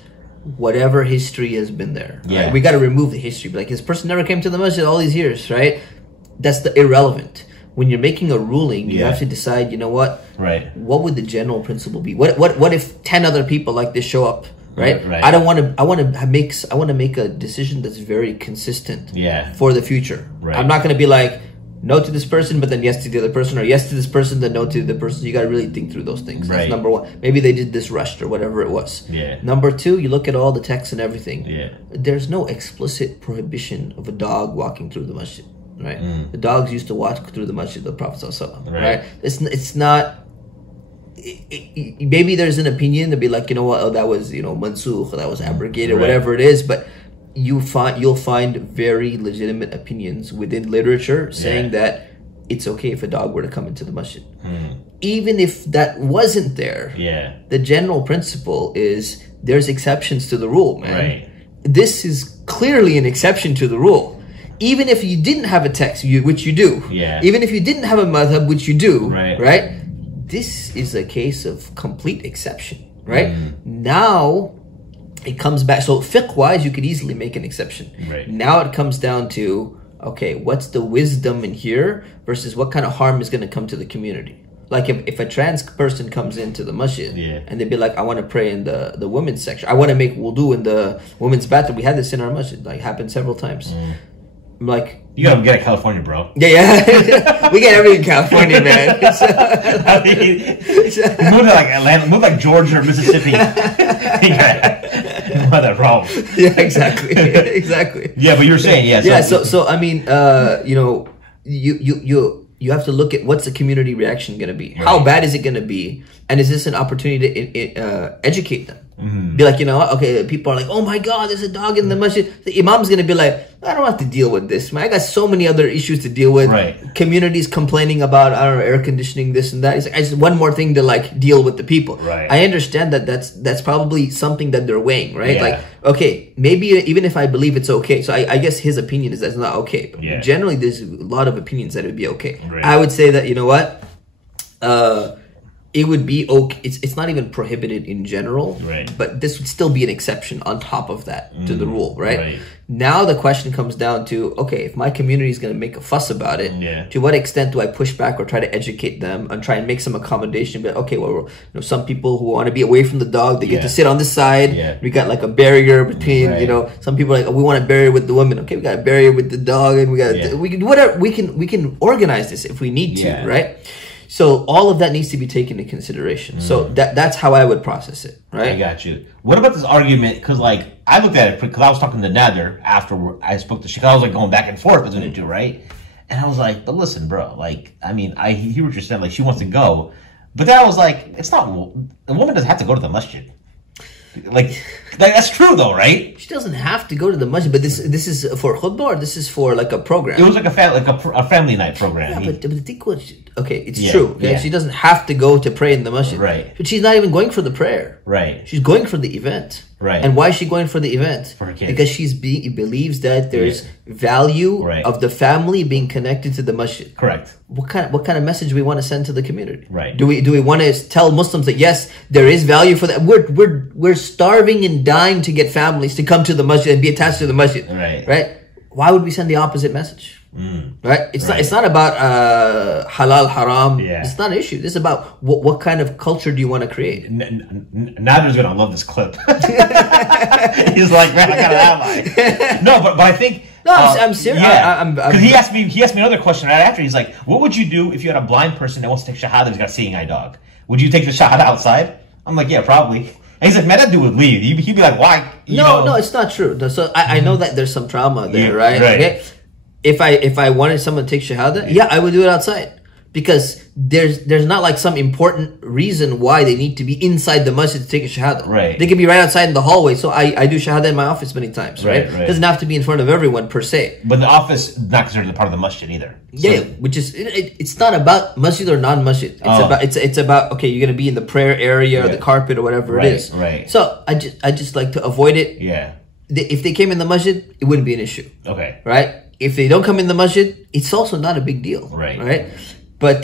whatever history has been there. Yeah. Right? We got to remove the history. Like, this person never came to the masjid all these years, right? That's the irrelevant. When you're making a ruling, you have to decide, you know what? Right. What would the general principle be? What if 10 other people like this show up? Right? Right. I want to make a decision that's very consistent for the future. Right. I'm not going to be like no to this person, but then yes to the other person, or yes to this person, then no to the person. You got to really think through those things. That's number one. Maybe they did this rushed or whatever it was. Yeah. Number two, you look at all the texts and everything. Yeah. There's no explicit prohibition of a dog walking through the masjid. Right. The dogs used to walk through the masjid of the Prophet ﷺ, right? It's not. Maybe there's an opinion to be like, you know what, that was, you know, mansukh, that was abrogated, whatever it is, but you'll find very legitimate opinions within literature saying that it's okay if a dog were to come into the masjid. Even if that wasn't there, the general principle is there's exceptions to the rule, man. Right. This is clearly an exception to the rule. Even if you didn't have a text, which you do, even if you didn't have a madhab, which you do, right? This is a case of complete exception, right? Now, it comes back. So, fiqh-wise, you could easily make an exception. Now it comes down to, okay, what's the wisdom in here versus what kind of harm is going to come to the community? Like, if a trans person comes into the masjid and they'd be like, I want to pray in the women's section. I want to make wudu in the women's bathroom. We had this in our masjid. Like, happened several times. I'm like, you gotta get a California, bro. Yeah. We get everything in California, man. Move to like Atlanta, move like Georgia or Mississippi. You have that problem. Yeah, exactly. Yeah, but you're saying, So I mean, you know, you have to look at what's the community reaction going to be. How bad is it going to be? And is this an opportunity to educate them? Be like, you know, okay, people are like, oh my God, there's a dog in the masjid. The imam's going to be like, I don't have to deal with this, man. I got so many other issues to deal with. Communities complaining about, I don't know, air conditioning, this and that. It's just one more thing to like deal with the people. I understand that that's probably something that they're weighing, right? Like, okay, maybe even if I believe it's okay. So I guess his opinion is that's not okay. But generally, there's a lot of opinions that it would be okay. I would say that, you know what? It would be okay. It's not even prohibited in general, but this would still be an exception on top of that to the rule, right? Now the question comes down to, okay, if my community is going to make a fuss about it, to what extent do I push back or try to educate them and try and make some accommodation? But okay, well, you know, some people who want to be away from the dog, they get to sit on this side. We got like a barrier between, you know, some people are like, oh, we want a barrier with the women. Okay, we got a barrier with the dog, and we can whatever we can organize this if we need to, right? So all of that needs to be taken into consideration. So that's how I would process it, right? I got you. What about this argument? Because like I looked at it because I was talking to Nader after I spoke to Sheikh. I was like going back and forth between the two, right? And I was like, but listen, bro. Like, I mean, I hear what you're saying. Like, she wants to go, but then I was like, it's not. A woman doesn't have to go to the masjid. Like that's true though, right? She doesn't have to go to the masjid, but this is for khutbah or this is for like a program. It was like a family night program. Yeah, but the thing was, okay, it's true. Okay? She doesn't have to go to pray in the masjid, right? But she's not even going for the prayer, Right. She's going for the event. Right. And why is she going for the event? For her kids. Because believes that there's value of the family being connected to the masjid. Correct. What kind of message we want to send to the community? Right. Do we want to tell Muslims that yes, there is value for that? We're starving and dying to get families to come to the masjid and be attached to the masjid. Right. Right? Why would we send the opposite message? Right? It's not about halal haram. Yeah. It's not an issue. This is about what kind of culture do you want to create? Nader's gonna love this clip. He's like, man, I got an ally. No, but I think I'm serious. Yeah, because he asked me another question right after. He's like, what would you do if you had a blind person that wants to take shahada who's got a seeing eye dog? Would you take the shahada outside? I'm like, yeah, probably. And he's like, man, that dude would leave. He'd be like, why? No, it's not true. So I know that there's some trauma there, right? Right. Okay? If I wanted someone to take shahada, I would do it outside. Because there's not like some important reason why they need to be inside the masjid to take a shahada. Right. They can be right outside in the hallway. So I do shahada in my office many times, right? Right. Doesn't have to be in front of everyone per se. But the office is not considered a part of the masjid either. Yeah, which is it's not about masjid or non-masjid. It's about okay, you're gonna be in the prayer area or the carpet or whatever it is. Right. So I just like to avoid it. Yeah. If they came in the masjid, it wouldn't be an issue. Okay. Right? If they don't come in the masjid, it's also not a big deal. Right. But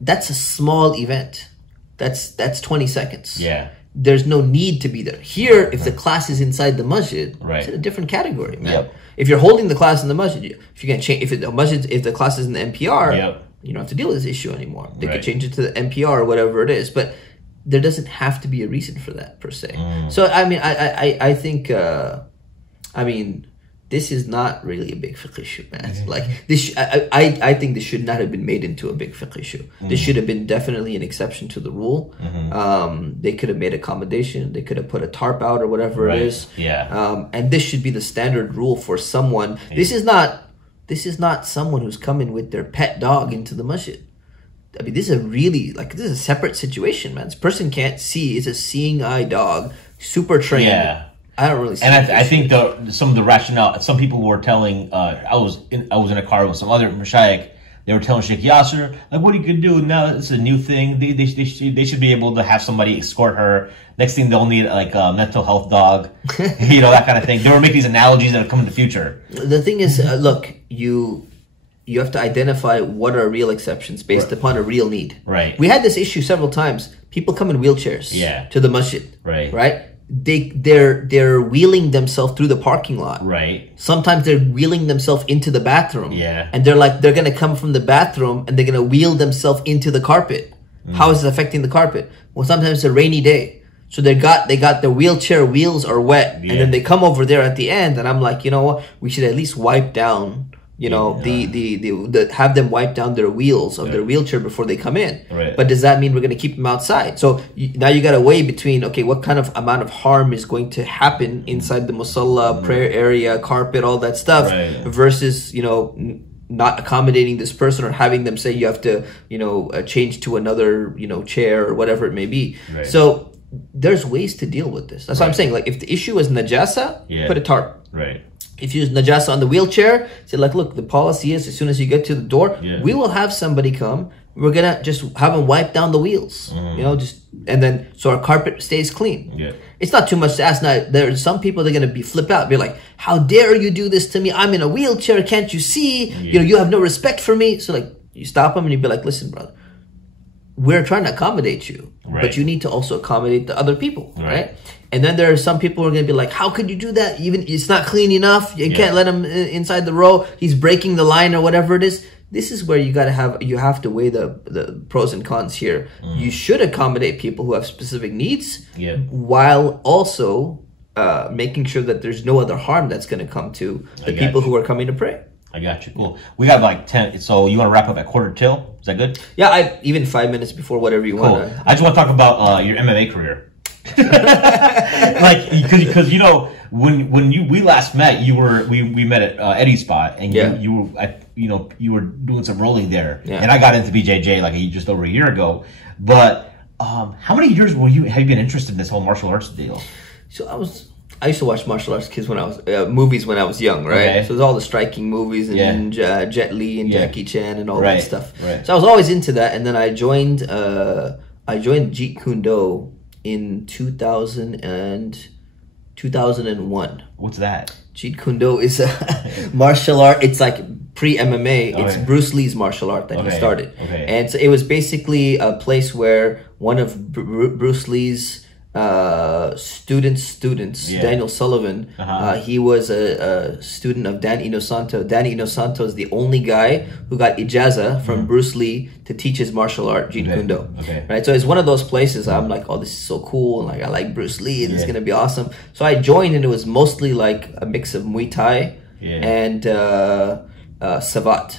that's a small event. That's 20 seconds. Yeah. There's no need to be there. Here, if the class is inside the masjid, right. It's in a different category, man. Yep. If you're holding the class in the masjid, if you can change, if the class is in the NPR, you don't have to deal with this issue anymore. They could change it to the NPR or whatever it is, but there doesn't have to be a reason for that per se. So I mean, I think, this is not really a big fiqh issue, man. Like this, I think this should not have been made into a big fiqh issue. This should have been definitely an exception to the rule. They could have made accommodation. They could have put a tarp out or whatever it is. Yeah. And this should be the standard rule for someone. Yeah. This is not someone who's coming with their pet dog into the masjid. I mean, this is a separate situation, man. This person can't see. It's a seeing eye dog, super trained. Yeah. I don't really see and I think some of the rationale, some people were telling, I was in a car with some other mashayikh, they were telling Sheikh Yasser, like, what you could do now, this is a new thing, they should be able to have somebody escort her, next thing they'll need like a mental health dog, that kind of thing. They were making these analogies that have come in the future. The thing is, look, you have to identify what are real exceptions based upon a real need. Right. We had this issue several times. People come in wheelchairs to the masjid. Right? They're wheeling themselves through the parking lot. Right. Sometimes they're wheeling themselves into the bathroom. Yeah. And they're gonna come from the bathroom and they're gonna wheel themselves into the carpet. How is it affecting the carpet? Well, sometimes it's a rainy day. So they got the wheelchair wheels are wet. And then they come over there at the end and I'm like, you know what? We should at least wipe down have them wipe down their wheels of their wheelchair before they come in. Right. But does that mean we're going to keep them outside? So now you got to weigh between, okay, what kind of amount of harm is going to happen inside the musalla, prayer area, carpet, all that stuff, versus, not accommodating this person or having them say you have to, change to another, chair or whatever it may be. Right. So there's ways to deal with this. That's what I'm saying. Like if the issue is najasa, put a tarp. Right. If you use najasa on the wheelchair, say like, look, the policy is as soon as you get to the door, we will have somebody come. We're gonna just have them wipe down the wheels, and then so our carpet stays clean. Yeah. It's not too much to ask. Now there's some people that are gonna flip out, be like, how dare you do this to me? I'm in a wheelchair, can't you see? You have no respect for me. So like you stop them and you be like, listen, brother, we're trying to accommodate you, but you need to also accommodate the other people, right? And then there are some people who are going to be like, how could you do that? Even it's not clean enough. You can't let him inside the row. He's breaking the line or whatever it is. This is where you have to weigh the pros and cons here. You should accommodate people who have specific needs while also making sure that there's no other harm that's going to come to the people who are coming to pray. I got you. Cool. We got like 10. So you want to wrap up at 1:45? Is that good? Yeah, even 5 minutes before, whatever you want. I just want to talk about your MMA career. Like, because when we last met, we met at Eddie's spot, and you were doing some rolling there, and I got into BJJ like just over a year ago. But how many years have you been interested in this whole martial arts deal? So I used to watch martial arts movies when I was young, right? Okay. So there's all the striking movies and Jet Li and Jackie Chan and all that stuff. Right. So I was always into that, and then I joined Jeet Kune Do in 2001. What's that? Jeet Kune Do is a martial art. It's like pre-MMA. It's Bruce Lee's martial art that he started. And so it was basically a place where one of Bruce Lee's students, Daniel Sullivan, he was a student of Dan Inosanto. Danny Inosanto is the only guy who got ijaza from Bruce Lee to teach his martial art, Jeet Kune Do. Right? So it's one of those places I'm like, oh, this is so cool. And like, I like Bruce Lee. This is going to be awesome. So I joined, and it was mostly like a mix of Muay Thai and Savat,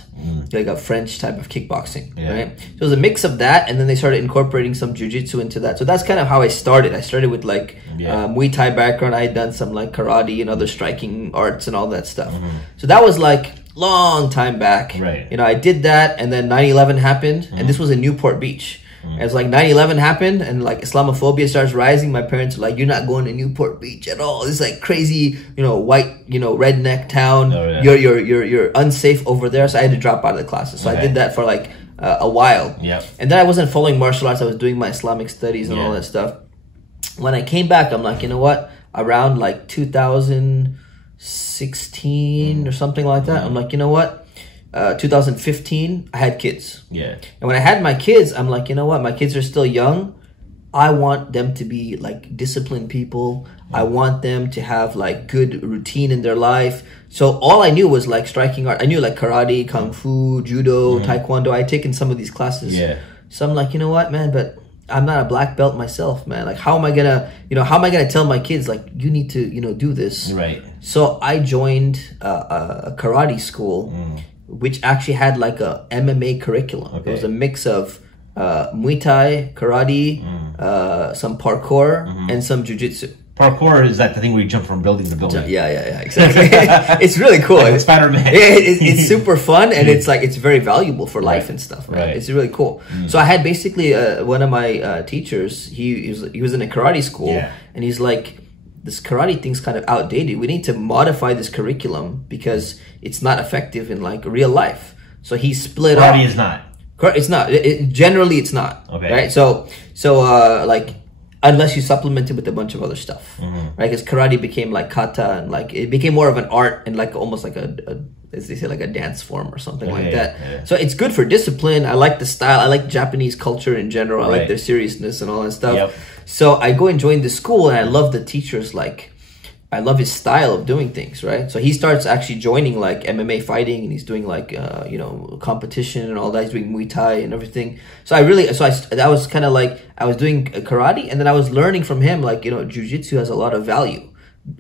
like a French type of kickboxing, right? So it was a mix of that, and then they started incorporating some jiu-jitsu into that. So that's kind of how I started. I started with like Muay Thai background. I had done some like karate and other striking arts and all that stuff. So that was like long time back. You know, I did that, and then 9/11 happened, and this was in Newport Beach. As like 9/11 happened and like Islamophobia starts rising, my parents were like, you're not going to Newport Beach at all. It's like crazy, you know, white, you know, redneck town. You're unsafe over there. So I had to drop out of the classes. So I did that for like a while. And then I wasn't following martial arts. I was doing my Islamic studies and all that stuff. When I came back, I'm like, you know what? Around like 2016 or something like that, I'm like, you know what? 2015, I had kids. And when I had my kids, I'm like, you know what? My kids are still young. I want them to be like disciplined people. I want them to have like good routine in their life. So all I knew was like striking art. I knew like karate, kung fu, judo, taekwondo. I had taken some of these classes. So I'm like, you know what, man? But I'm not a black belt myself, man. Like, how am I gonna tell my kids like, you need to, you know, do this? So I joined a karate school. Which actually had like a MMA curriculum. It was a mix of Muay Thai, karate, some parkour, and some jiu-jitsu. Parkour, is that the thing where you jump from building to building? Yeah, exactly. It's really cool. Like Spider-Man. It's super fun, and it's like, it's very valuable for life and stuff, right? It's really cool. So I had basically one of my teachers, he was in a karate school, and he's like, this karate thing's kind of outdated. We need to modify this curriculum because it's not effective in like real life. So he split up. Karate is not. It's not. Generally, it's not. Right. So like, unless you supplement it with a bunch of other stuff, right? Because karate became like kata, and like it became more of an art and like almost like a as they say, like a dance form or something like that. So it's good for discipline. I like the style. I like Japanese culture in general. I like their seriousness and all that stuff. So I go and join the school, and I love the teachers. Like, I love his style of doing things, right? So he starts actually joining like MMA fighting, and he's doing like you know, competition and all that. He's doing Muay Thai and everything. So that was kind of like, I was doing karate, and then I was learning from him, like, you know, jiu-jitsu has a lot of value.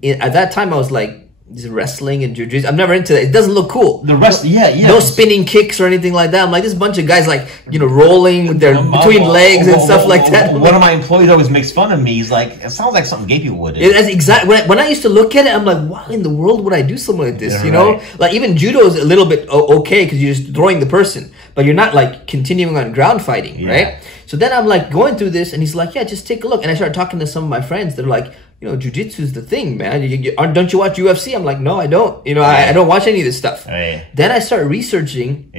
At that time, I was like, wrestling and jiu-jitsu, I'm never into that. It doesn't look cool. The rest, no spinning kicks or anything like that. I'm like, this bunch of guys like, you know, rolling with their between legs and stuff like that. One of my employees always makes fun of me. He's like, it sounds like something gay people would do. That's exactly when I used to look at it. I'm like, why in the world would I do something like this? You know, like even judo is a little bit okay because you're just throwing the person, but you're not like continuing on ground fighting, right? So then I'm like going through this, and he's like, yeah, just take a look. And I started talking to some of my friends. They're like, you know, jiu-jitsu is the thing, man. Don't you watch UFC? I'm like, no, I don't. You know, I don't watch any of this stuff. Then I start researching.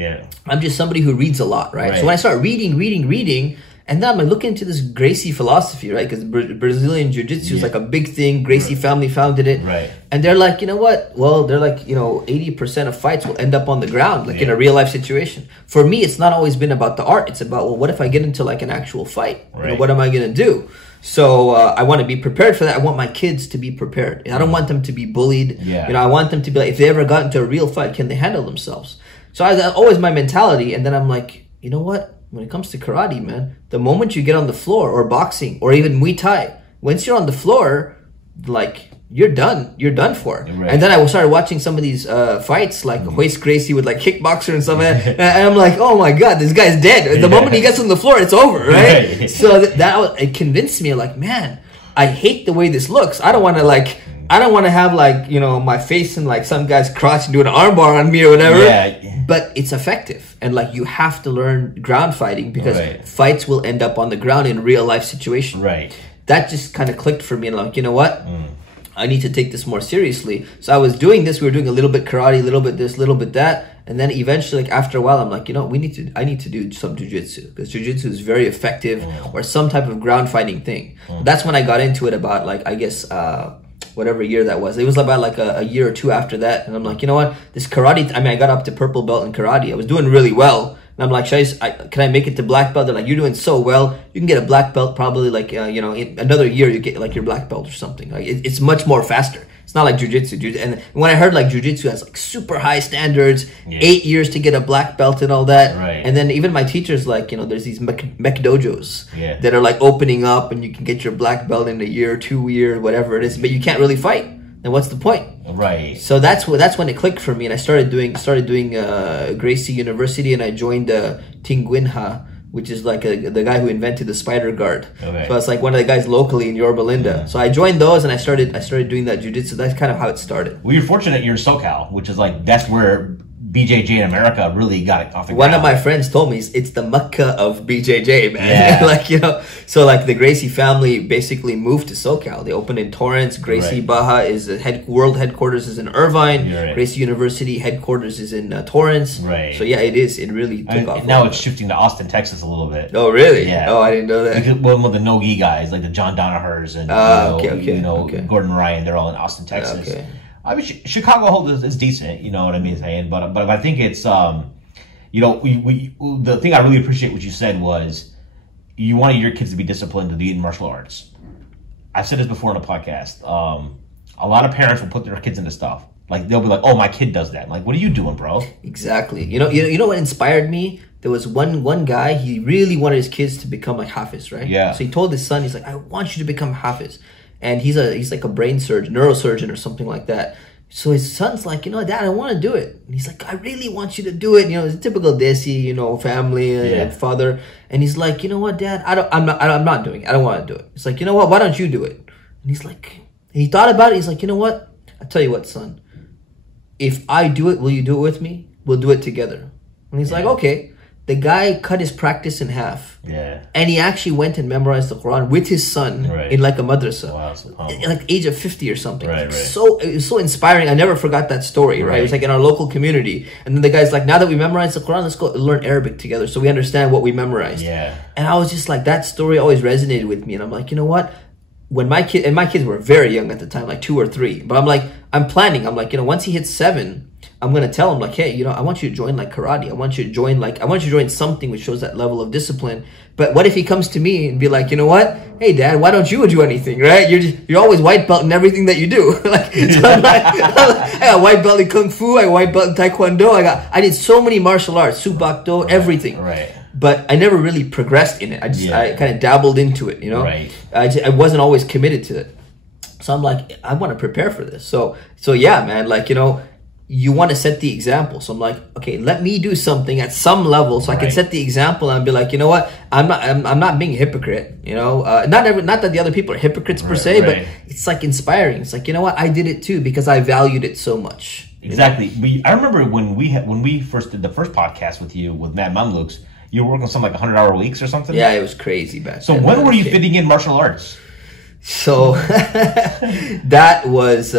I'm just somebody who reads a lot, right? So when I start reading, and then I'm like looking into this Gracie philosophy, right? Because Brazilian jiu-jitsu is like a big thing. Gracie family founded it. And they're like, you know what? Well, they're like, you know, 80% of fights will end up on the ground, like in a real life situation. For me, it's not always been about the art. It's about, well, what if I get into like an actual fight? You know, what am I going to do? So I want to be prepared for that. I want my kids to be prepared. I don't want them to be bullied. You know, I want them to be like, if they ever got into a real fight, can they handle themselves? So that's always my mentality. And then I'm like, you know what? When it comes to karate, man, the moment you get on the floor, or boxing, or even Muay Thai, once you're on the floor, like, you're done. You're done for. And then I started watching some of these fights, like Hoist Gracie with like kickboxer and stuff like that. And I'm like, oh my God, this guy's dead. The moment he gets on the floor, it's over, right? So it convinced me, like, man, I hate the way this looks. I don't want to have like, you know, my face in like some guy's crotch and do an armbar on me or whatever. But it's effective. And like, you have to learn ground fighting because fights will end up on the ground in real life situation. That just kind of clicked for me. And like, you know what? I need to take this more seriously. So I was doing this. We were doing a little bit karate, a little bit this, a little bit that. And then eventually, like after a while, I'm like, you know, I need to do some jujitsu, because jujitsu is very effective, or some type of ground fighting thing. That's when I got into it, about like, I guess, whatever year that was. It was about like a year or two after that. And I'm like, you know what, this karate, I mean, I got up to purple belt in karate. I was doing really well. And I'm like, can I make it to black belt? They're like, you're doing so well. You can get a black belt probably like, you know, in another year you get like your black belt or something. Like it's much more faster. It's not like jujitsu. And when I heard like jujitsu has like super high standards, 8 years to get a black belt and all that. Right. And then even my teachers, like, you know, there's these mech dojos that are like opening up, and you can get your black belt in a year, 2 years, whatever it is, but you can't really fight. Then what's the point? Right. So that's when it clicked for me, and I started doing Gracie University, and I joined Tinguinha, which is like the guy who invented the spider guard. Okay. So it's like one of the guys locally in Yorba Linda. Yeah. So I joined those, and I started doing that jiu-jitsu. That's kind of how it started. Well, you're fortunate you're in SoCal, which is like, that's where BJJ in America really got it off the ground. One of my friends told me it's the Mecca of BJJ, man. Yeah. Like, you know, so like the Gracie family basically moved to SoCal. They opened in Torrance. Gracie Baja is the world headquarters is in Irvine. Right. Gracie University headquarters is in Torrance. Right. So yeah, it is. It really took off. Now it's shifting to Austin, Texas a little bit. Oh, really? Yeah. Oh, I didn't know that. Because, well, the no-gi guys, like the John Donahers and Gordon Ryan, they're all in Austin, Texas. Okay. I mean, Chicago is decent, you know what I mean, saying, but I think it's you know, the thing I really appreciate what you said was you wanted your kids to be disciplined to do martial arts. I've said this before in a podcast. A lot of parents will put their kids into stuff. Like they'll be like, "Oh, my kid does that." I'm like, what are you doing, bro? Exactly. You know what inspired me? There was one guy. He really wanted his kids to become like Hafiz, right? Yeah. So he told his son, he's like, "I want you to become Hafiz." And he's like a brain surgeon, neurosurgeon or something like that. So his son's like, you know, Dad, I want to do it. And he's like, I really want you to do it. You know, it's a typical Desi, you know, family and father. And he's like, you know what, Dad, I'm not doing it. I don't want to do it. It's like, you know what, why don't you do it? And he's like, he thought about it. He's like, you know what? I'll tell you what, son. If I do it, will you do it with me? We'll do it together. And he's like, okay. The guy cut his practice in half. Yeah. And he actually went and memorized the Quran with his son in like a madrasa. Wow, so like age of 50 or something. Right. So it was so inspiring. I never forgot that story, right? It was like in our local community. And then the guy's like, now that we memorized the Quran, let's go learn Arabic together so we understand what we memorized. Yeah. And I was just like, that story always resonated with me. And I'm like, you know what? When my kids were very young at the time, like 2 or 3. But I'm like, I'm planning. I'm like, you know, once he hits 7, I'm going to tell him like, hey, you know, I want you to join like karate. I want you to join something which shows that level of discipline. But what if he comes to me and be like, you know what? Hey, Dad, why don't you do anything, right? You're always white belt in everything that you do. Like, so I'm like, I got white belt in Kung Fu. I got white belt in Taekwondo. I did so many martial arts, Subakdo, everything. Right. But I never really progressed in it. I kind of dabbled into it, you know? Right. I wasn't always committed to it. So I'm like, I want to prepare for this. So yeah, man, like, you know, you want to set the example. So I'm like, okay, let me do something at some level so I can set the example and be like, you know what, I'm not being a hypocrite, you know, not that the other people are hypocrites per se, but it's like inspiring. It's like, you know what, I did it too because I valued it so much. Exactly. But I remember when we first did the first podcast with you with Mad Mamluks, you were working something like 100-hour weeks or something. Yeah, it was crazy back then. So when were you fitting in martial arts? So that was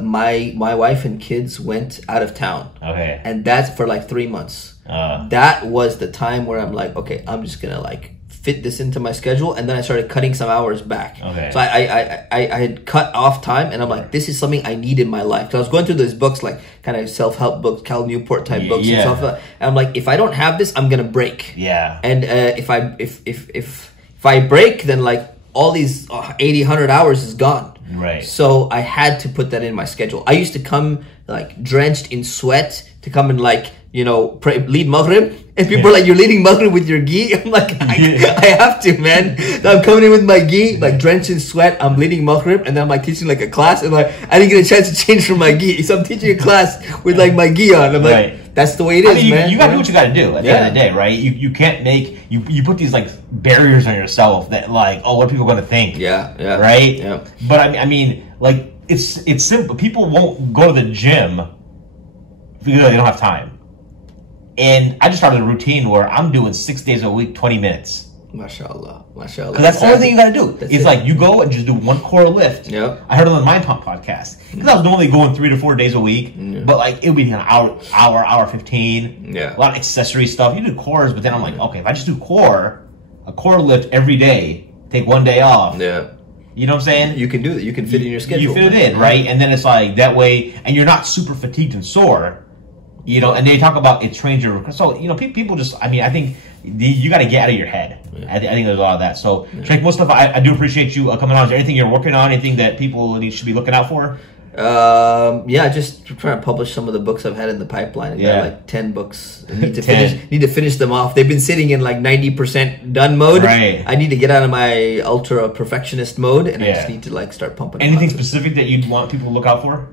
my wife and kids went out of town. Okay. And that's for like 3 months. That was the time where I'm like, okay, I'm just gonna like fit this into my schedule, and then I started cutting some hours back. Okay. So I had cut off time, and I'm like, this is something I need in my life. So I was going through those books, like kind of self-help books, Cal Newport type books and stuff. And I'm like, if I don't have this, I'm gonna break. Yeah. And if I break, then like all these 80, 100 hours is gone. Right. So I had to put that in my schedule. I used to come like drenched in sweat to come and like, you know, lead Maghrib. And people are like, you're leading Maghrib with your gi? I'm like, I have to, man. So I'm coming in with my gi, like drenched in sweat. I'm leading Maghrib, and then I'm like teaching like a class, and like I didn't get a chance to change from my gi. So I'm teaching a class with like my gi on. I'm like, that's the way it is, man. You gotta do what you gotta do at the end of the day, right? You can't make you put these like barriers on yourself that like, oh, what are people gonna think? Yeah. Right? Yeah. But I mean, like it's simple. People won't go to the gym because they don't have time. And I just started a routine where I'm doing 6 days a week, 20 minutes. MashaAllah. MashaAllah. Because that's the only thing you got to do. It's like you go and just do one core lift. Yep. I heard it on the Mind Pump podcast. Because I was normally going 3 to 4 days a week. But like it would be an hour 15. Yeah. A lot of accessory stuff. You do cores, but then I'm like, okay, if I just do a core lift every day, take 1 day off. Yeah. You know what I'm saying? You can do it. You can fit it in your schedule. You fit it in, right? And then it's like that way, and you're not super fatigued and sore. You know, and they talk about it trains your. So you know, people just. I mean, I think you got to get out of your head. Yeah. I think there's a lot of that. So, Shaykh Mustafa, I do appreciate you coming on. Is there anything you're working on? Anything that people should be looking out for? Yeah, just trying to publish some of the books I've had in the pipeline. I got like 10 books. I need to finish them off. They've been sitting in like 90% done mode. Right. I need to get out of my ultra perfectionist mode, and I just need to like start pumping. Anything specific that you'd want people to look out for?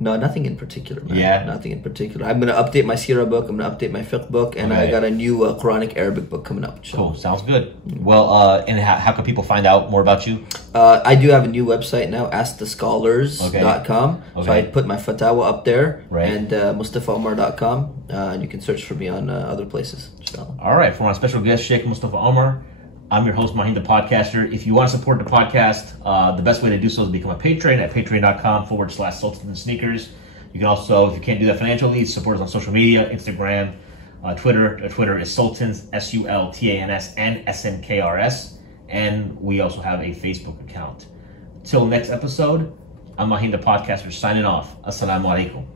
No, nothing in particular, man. Yeah. Nothing in particular. I'm going to update my Sirah book. I'm going to update my Fiqh book. And I got a new Quranic Arabic book coming up. So. Cool. Sounds good. Well, and how can people find out more about you? I do have a new website now, askthescholars.com. Okay. So I put my fatwa up there. Right. And mustafaumar.com. And you can search for me on other places. So. All right. For my special guest, Shaykh Mustafa Umar, I'm your host, Maheen the Podcaster. If you want to support the podcast, the best way to do so is become a patron at patreon.com/Sultans and Sneakers. You can also, if you can't do that financially, support us on social media, Instagram, Twitter. Twitter is Sultans, SULTANS and SNKRS. And we also have a Facebook account. Till next episode, I'm Maheen the Podcaster signing off. Assalamu alaikum.